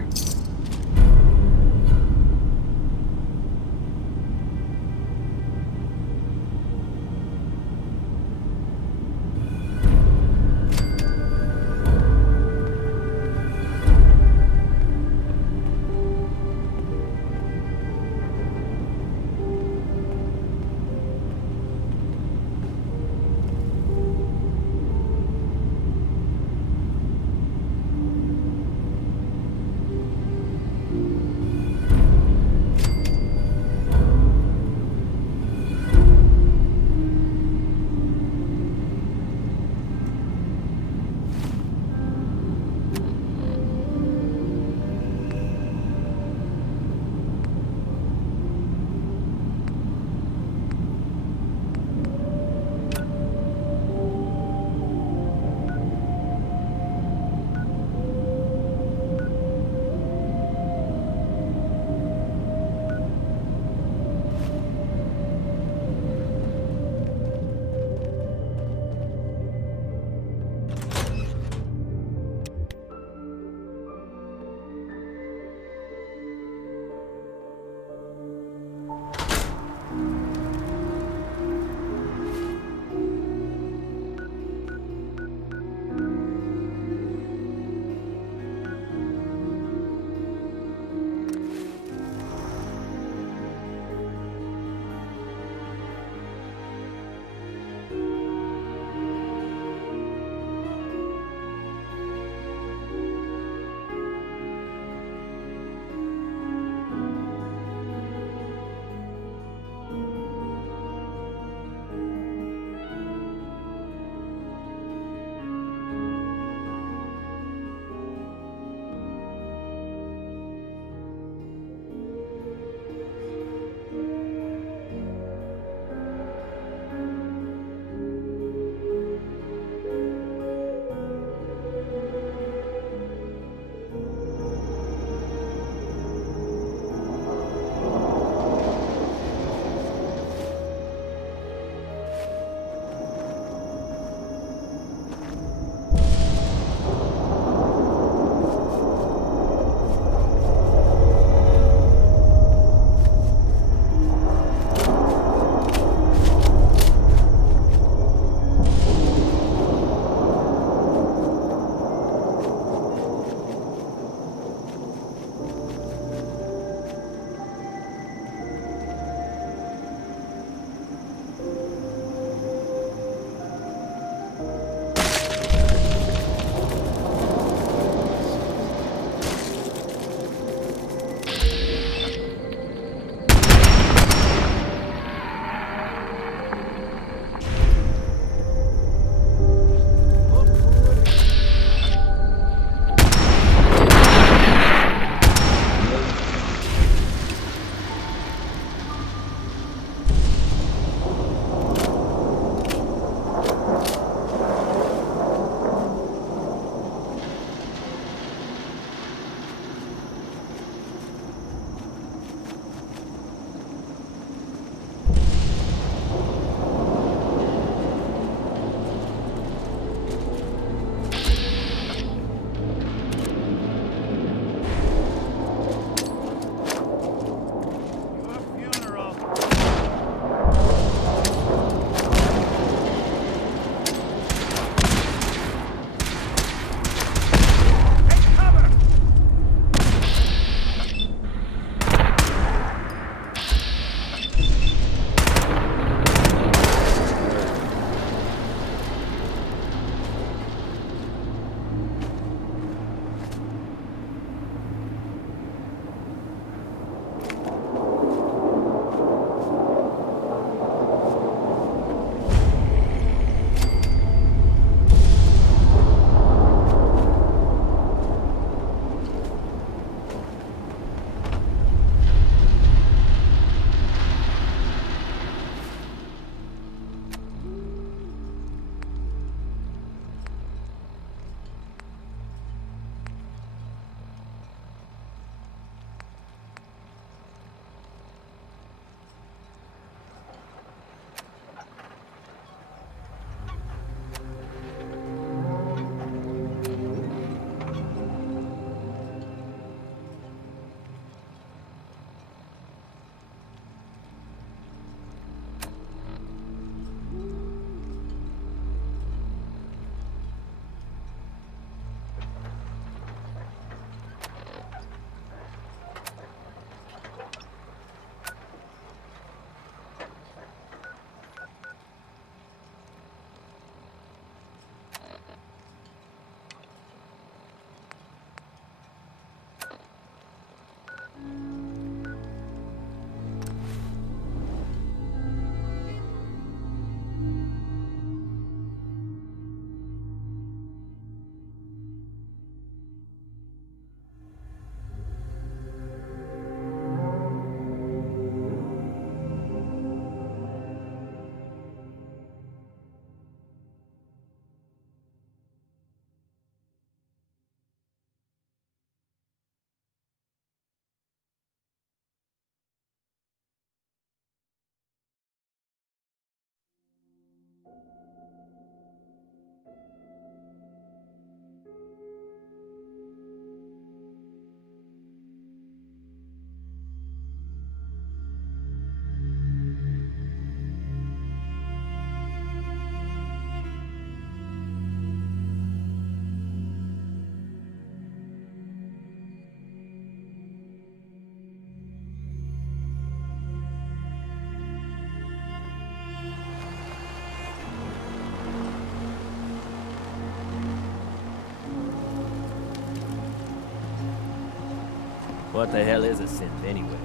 What the hell is a synth anyway,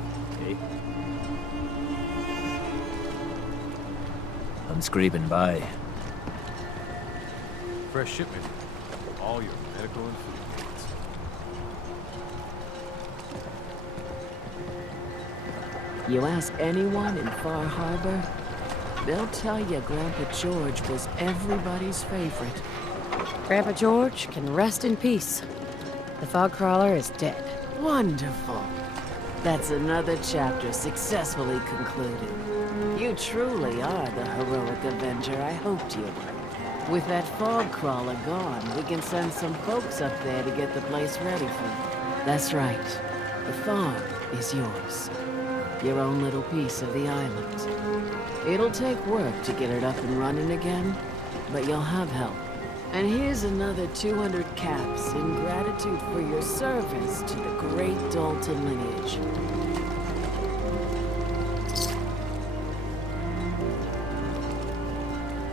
eh? I'm scraping by. Fresh shipment. All your medical and food needs. You ask anyone in Far Harbor, they'll tell you Grandpa George was everybody's favorite. Grandpa George can rest in peace. The fog crawler is dead. Wonderful. That's another chapter successfully concluded. You truly are the heroic avenger I hoped you were. With that fog crawler gone, we can send some folks up there to get the place ready for you. That's right. The farm is yours. Your own little piece of the island. It'll take work to get it up and running again, but you'll have help. And here's another 200 caps in gratitude for your service to the great Dalton lineage.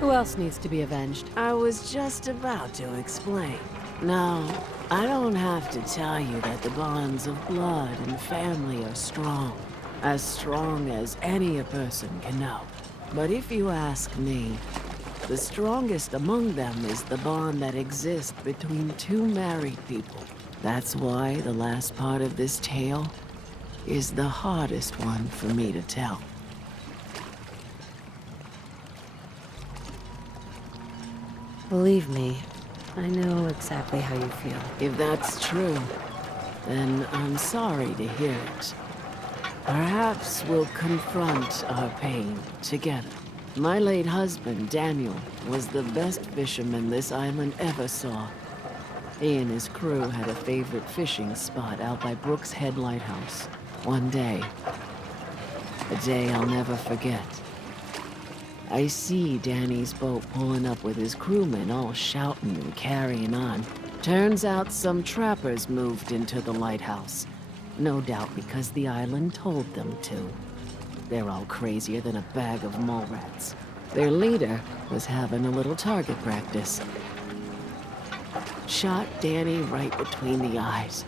Who else needs to be avenged? I was just about to explain. No, I don't have to tell you that the bonds of blood and family are strong. As strong as any a person can know. But if you ask me, the strongest among them is the bond that exists between two married people. That's why the last part of this tale is the hardest one for me to tell. Believe me, I know exactly how you feel. If that's true, then I'm sorry to hear it. Perhaps we'll confront our pain together. My late husband, Daniel, was the best fisherman this island ever saw. He and his crew had a favorite fishing spot out by Brooks Head Lighthouse. One day, a day I'll never forget. I see Danny's boat pulling up with his crewmen all shouting and carrying on. Turns out some trappers moved into the lighthouse. No doubt because the island told them to. They're all crazier than a bag of mole rats. Their leader was having a little target practice. Shot Danny right between the eyes.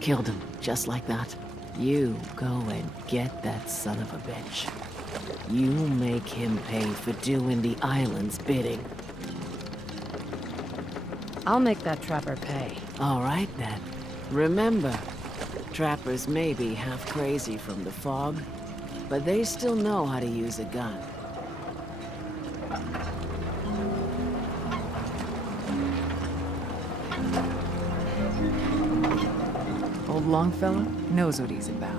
Killed him, just like that. You go and get that son of a bitch. You make him pay for doing the island's bidding. I'll make that trapper pay. All right, then. Remember, trappers may be half crazy from the fog, but they still know how to use a gun. Old Longfellow knows what he's about.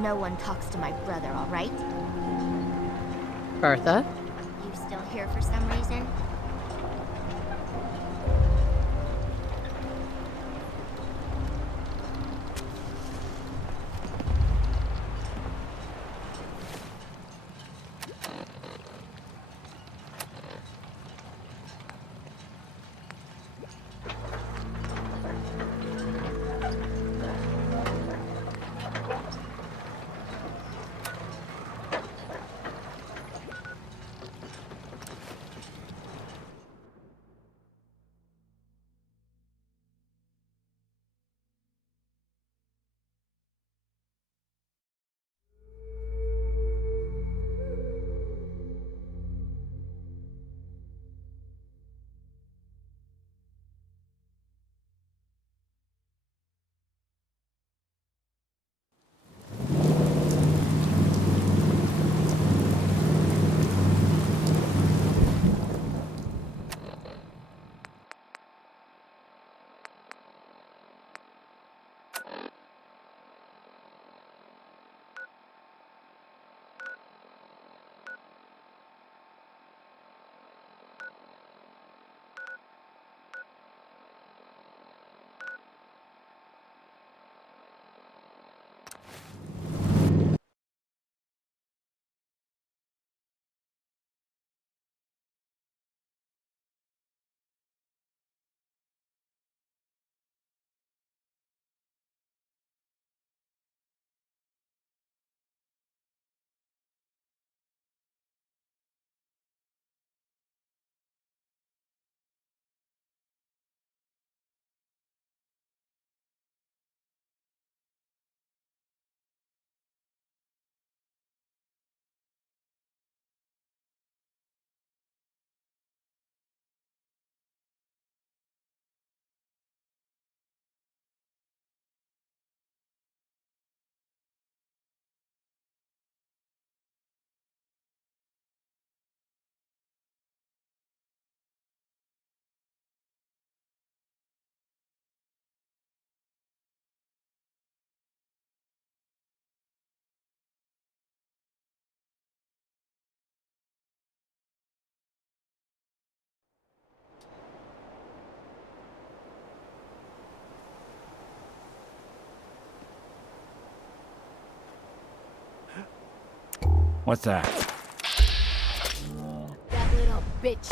No one talks to my brother, all right? Bertha? You still here for some reason? What's that? That little bitch.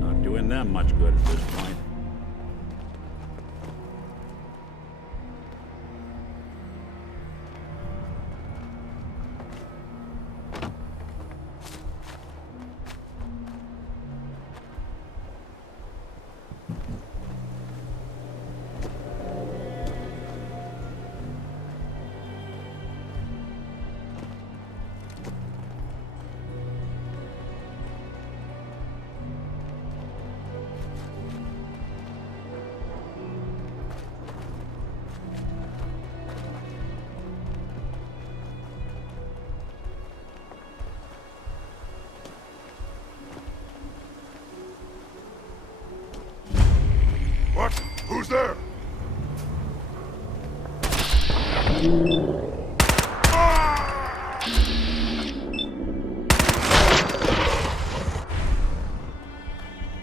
Not doing them much good at this point. What? Who's there?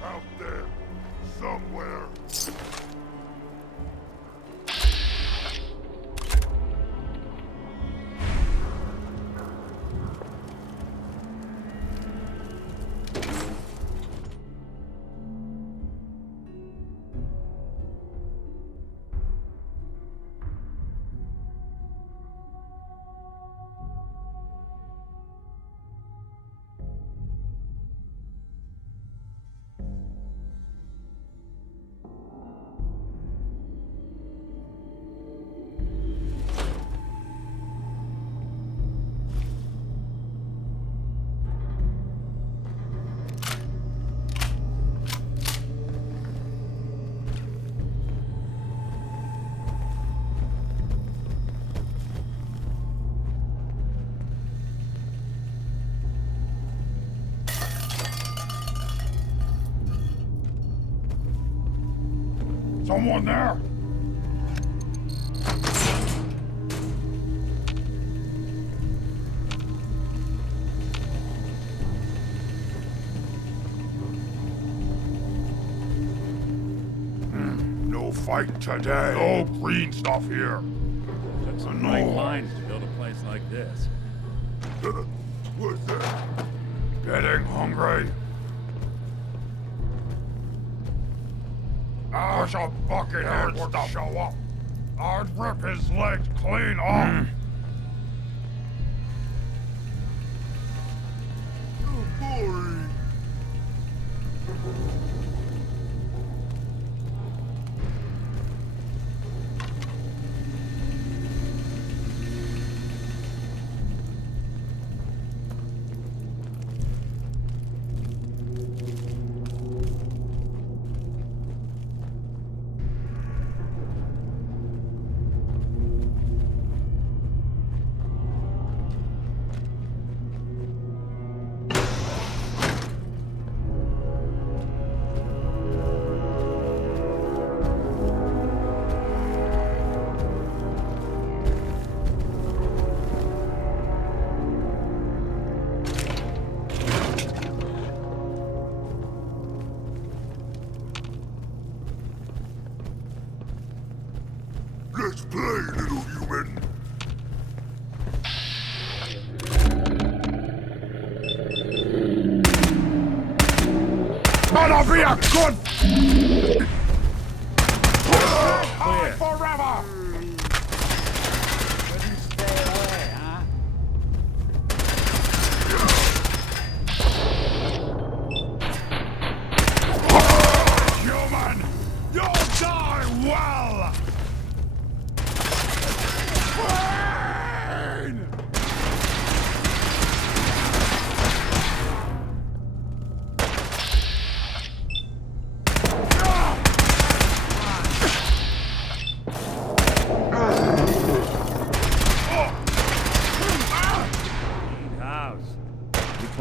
Out there, somewhere. Someone there? No fight today. No green stuff here. Took some blank lines to build a place like this. What's that? Getting hungry? Wish a buckethead would show up. I'd rip his legs clean off. Oh boy. Let's play, little human. Gonna be a good... High forever! Couldn't stay away, huh? Human! You'll die well!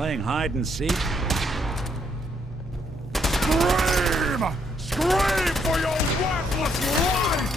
playing hide and seek? Scream! Scream for your worthless life!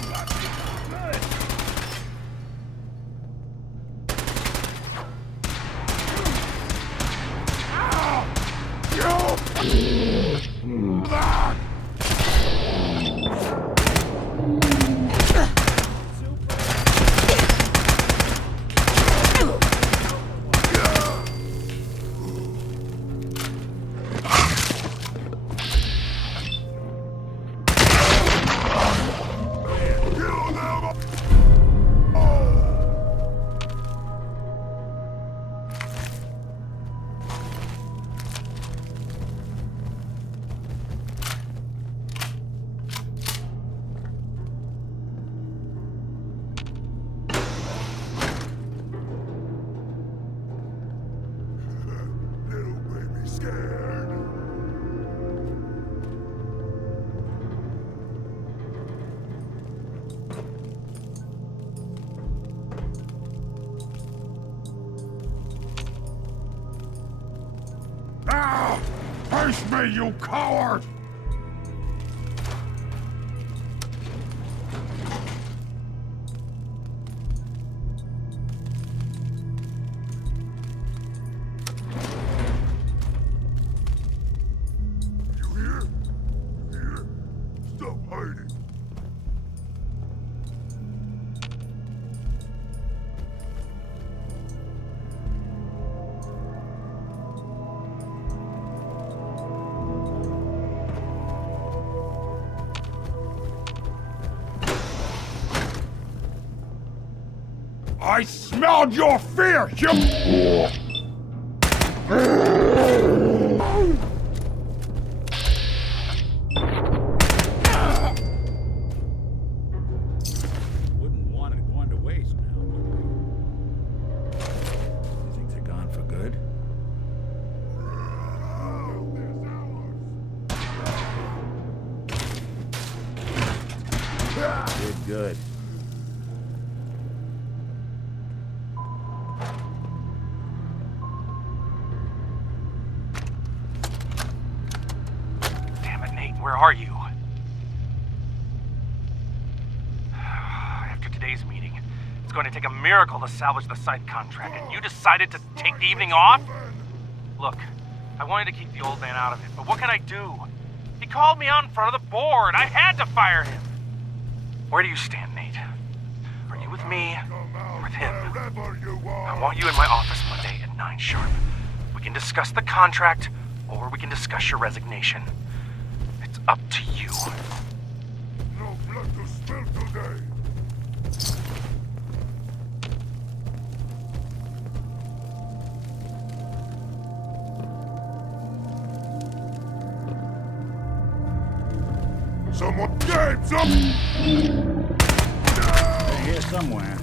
Face me, you coward! You here? Here? Stop hiding. I smelled your fear, you... Wouldn't want it going to waste now, would we? You think they're gone for good? Good. Where are you? After today's meeting, it's going to take a miracle to salvage the site contract, and you decided to take the evening off? Look, I wanted to keep the old man out of it, but what can I do? He called me out in front of the board. I had to fire him. Where do you stand, Nate? Are you with me or with him? I want you in my office Monday at 9 sharp. We can discuss the contract, or we can discuss your resignation. Up to you. No blood to spill today. Someone gave some. They're here somewhere.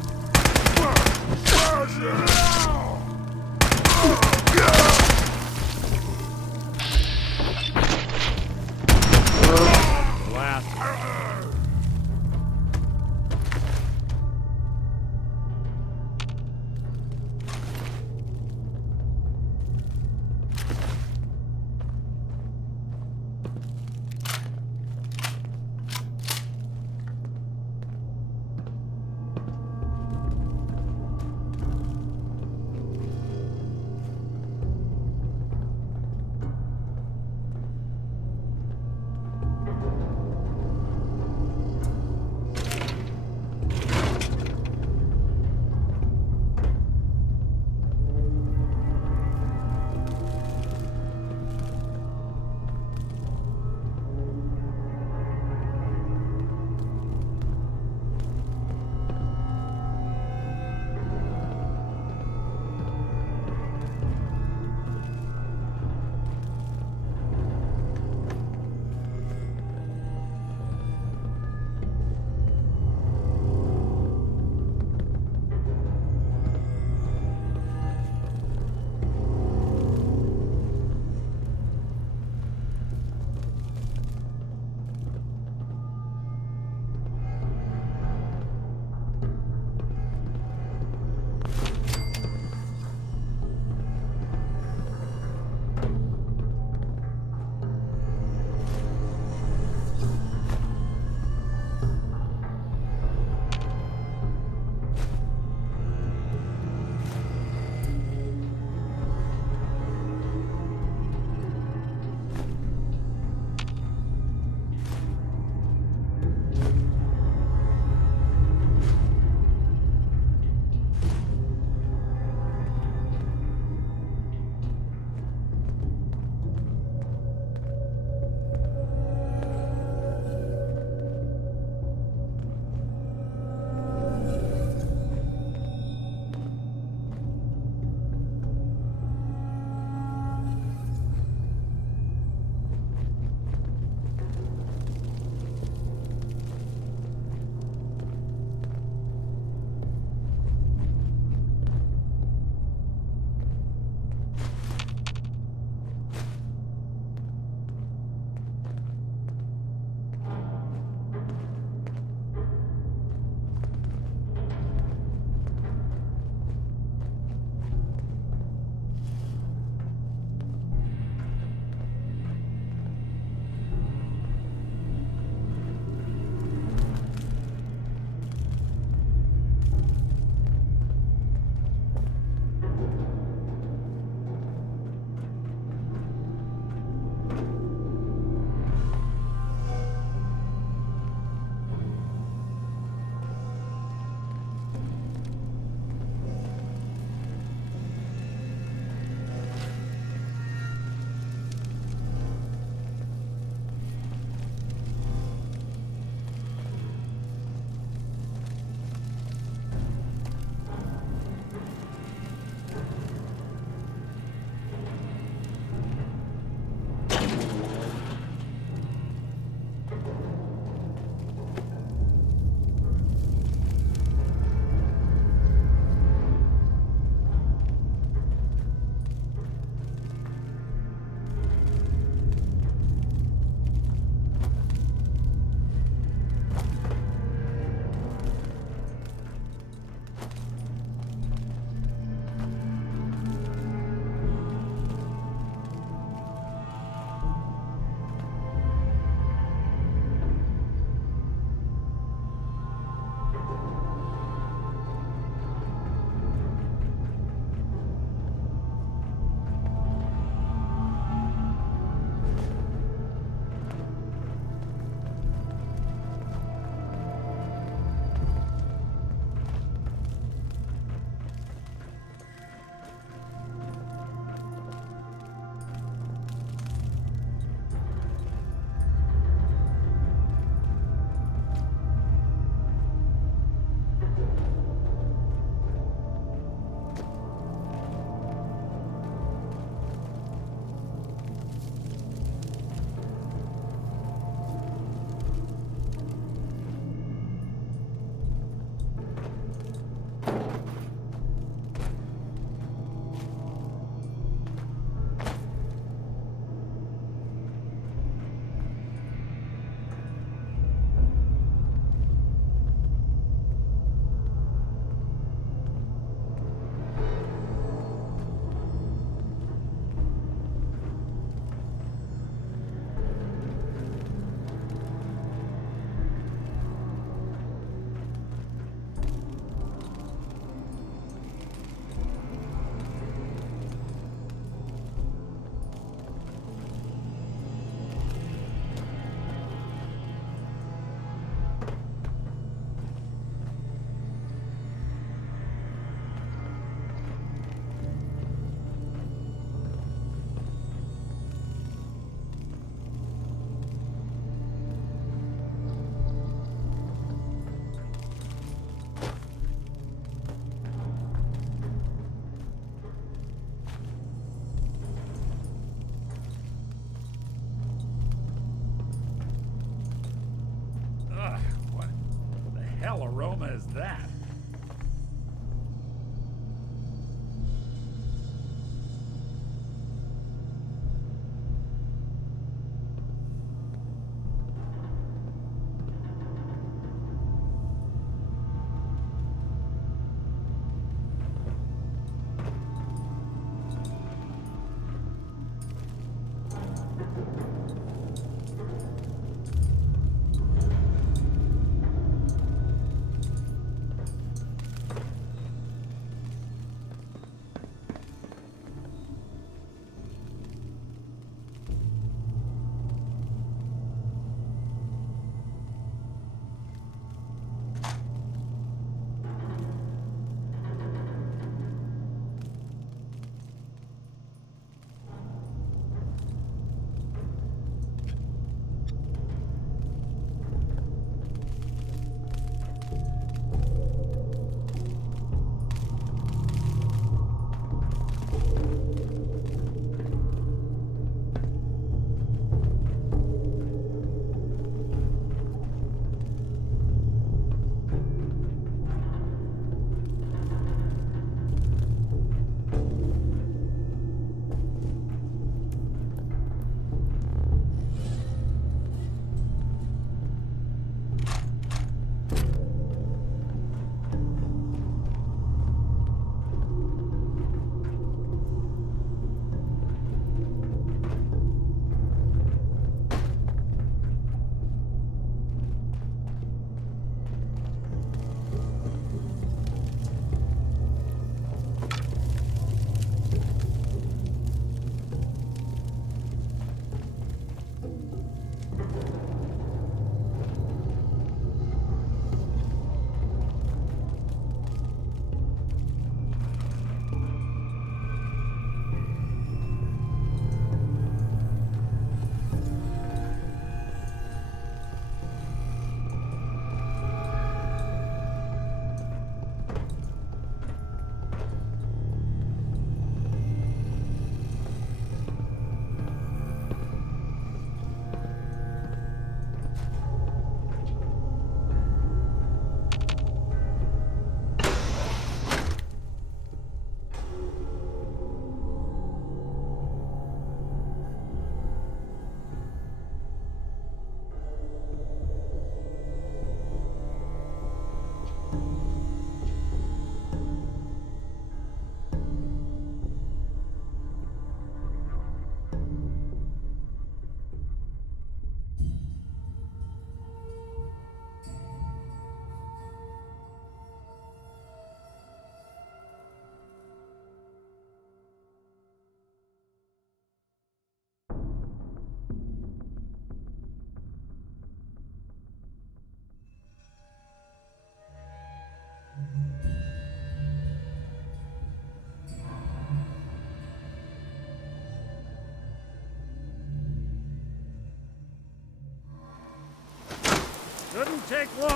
Ugh, what the hell aroma is that? Shouldn't take long.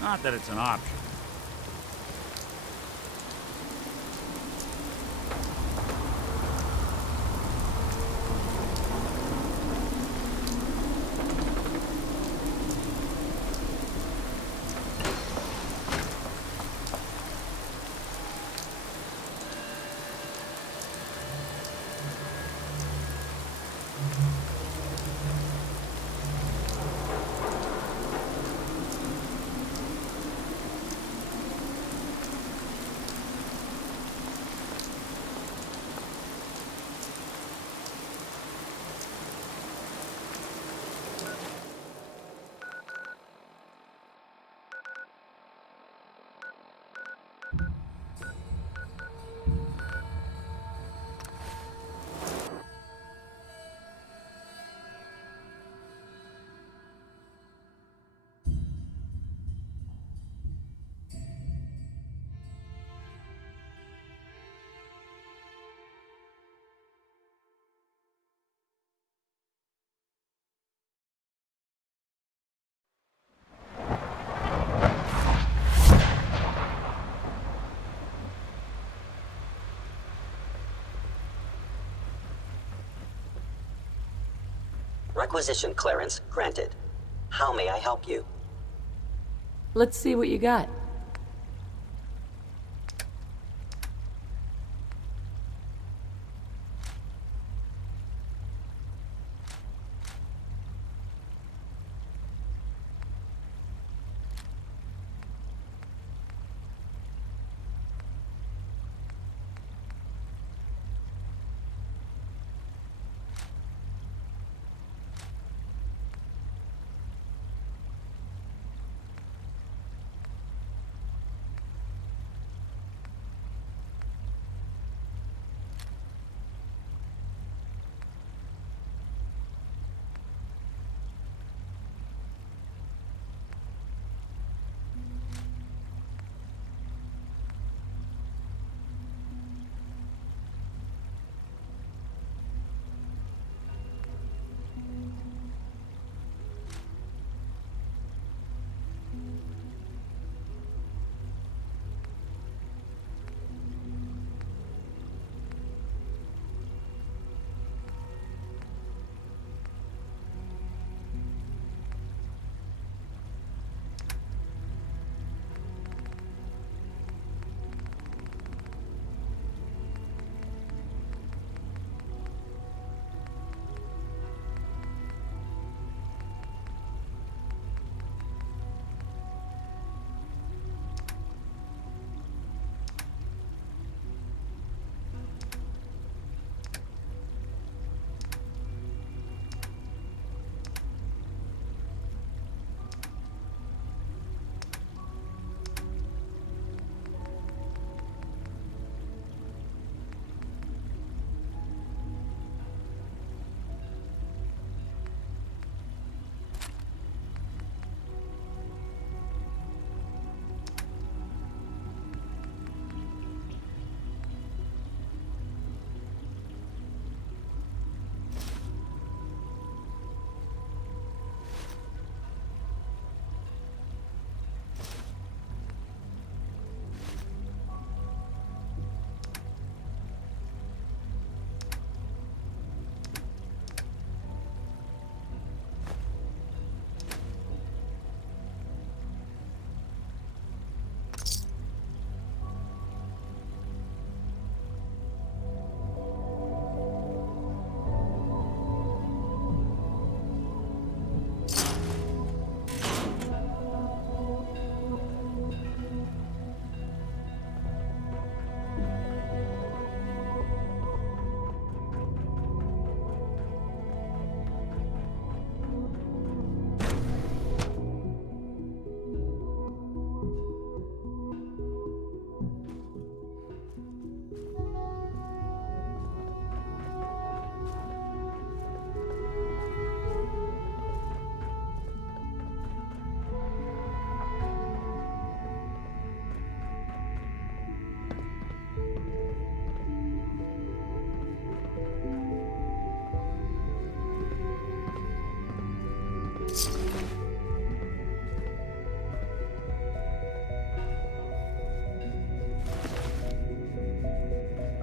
Not that it's an option. Requisition clearance granted. How may I help you? Let's see what you got.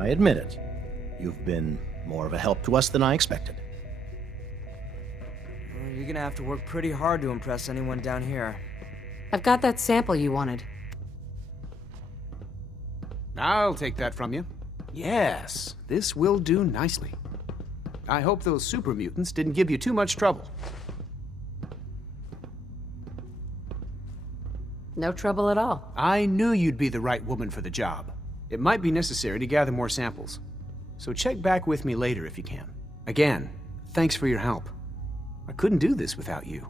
I admit it. You've been more of a help to us than I expected. Well, you're gonna have to work pretty hard to impress anyone down here. I've got that sample you wanted. I'll take that from you. Yes, this will do nicely. I hope those super mutants didn't give you too much trouble. No trouble at all. I knew you'd be the right woman for the job. It might be necessary to gather more samples. So check back with me later if you can. Again, thanks for your help. I couldn't do this without you.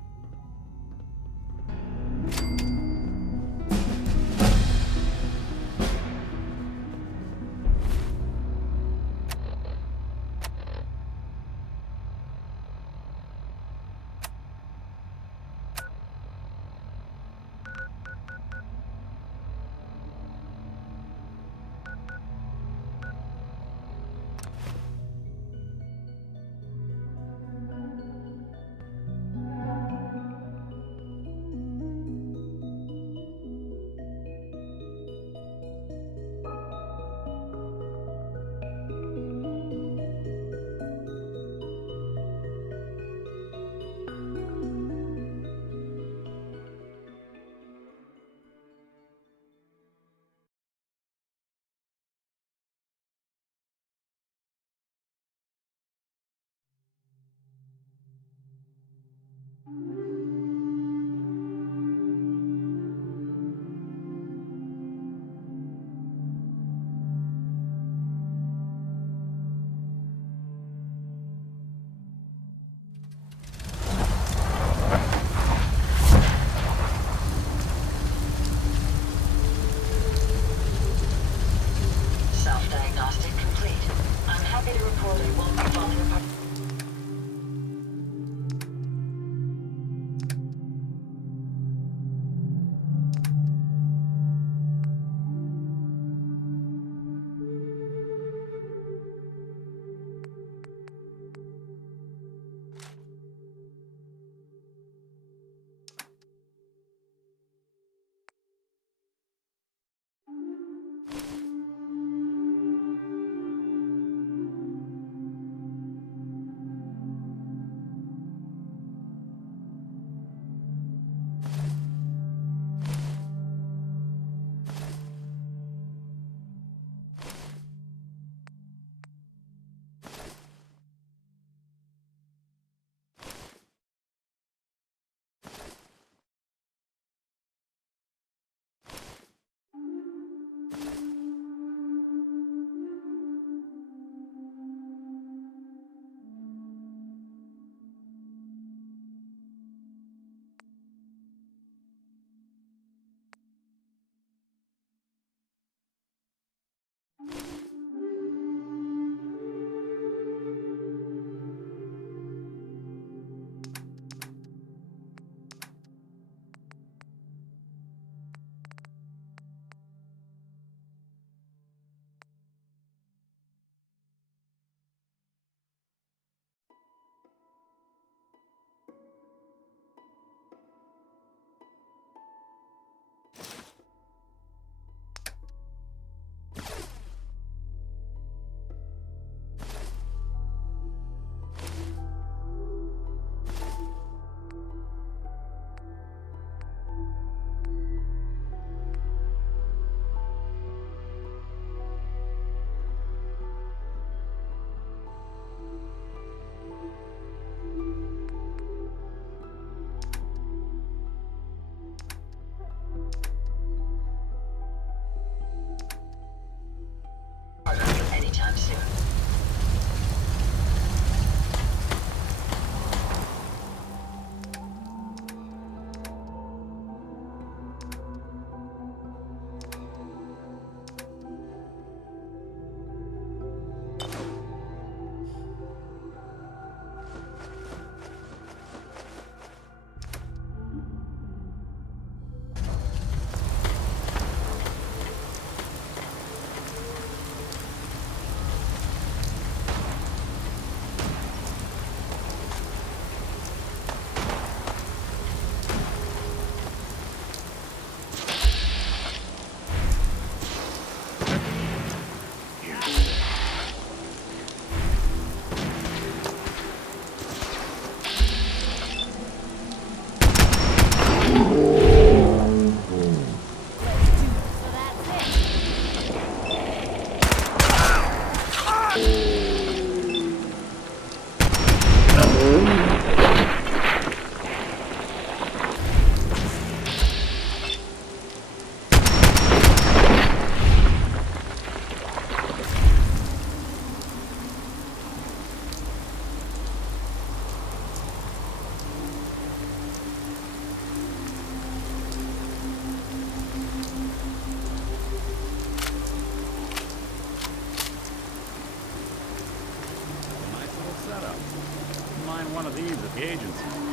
The agency.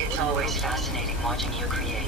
It's always fascinating watching you create.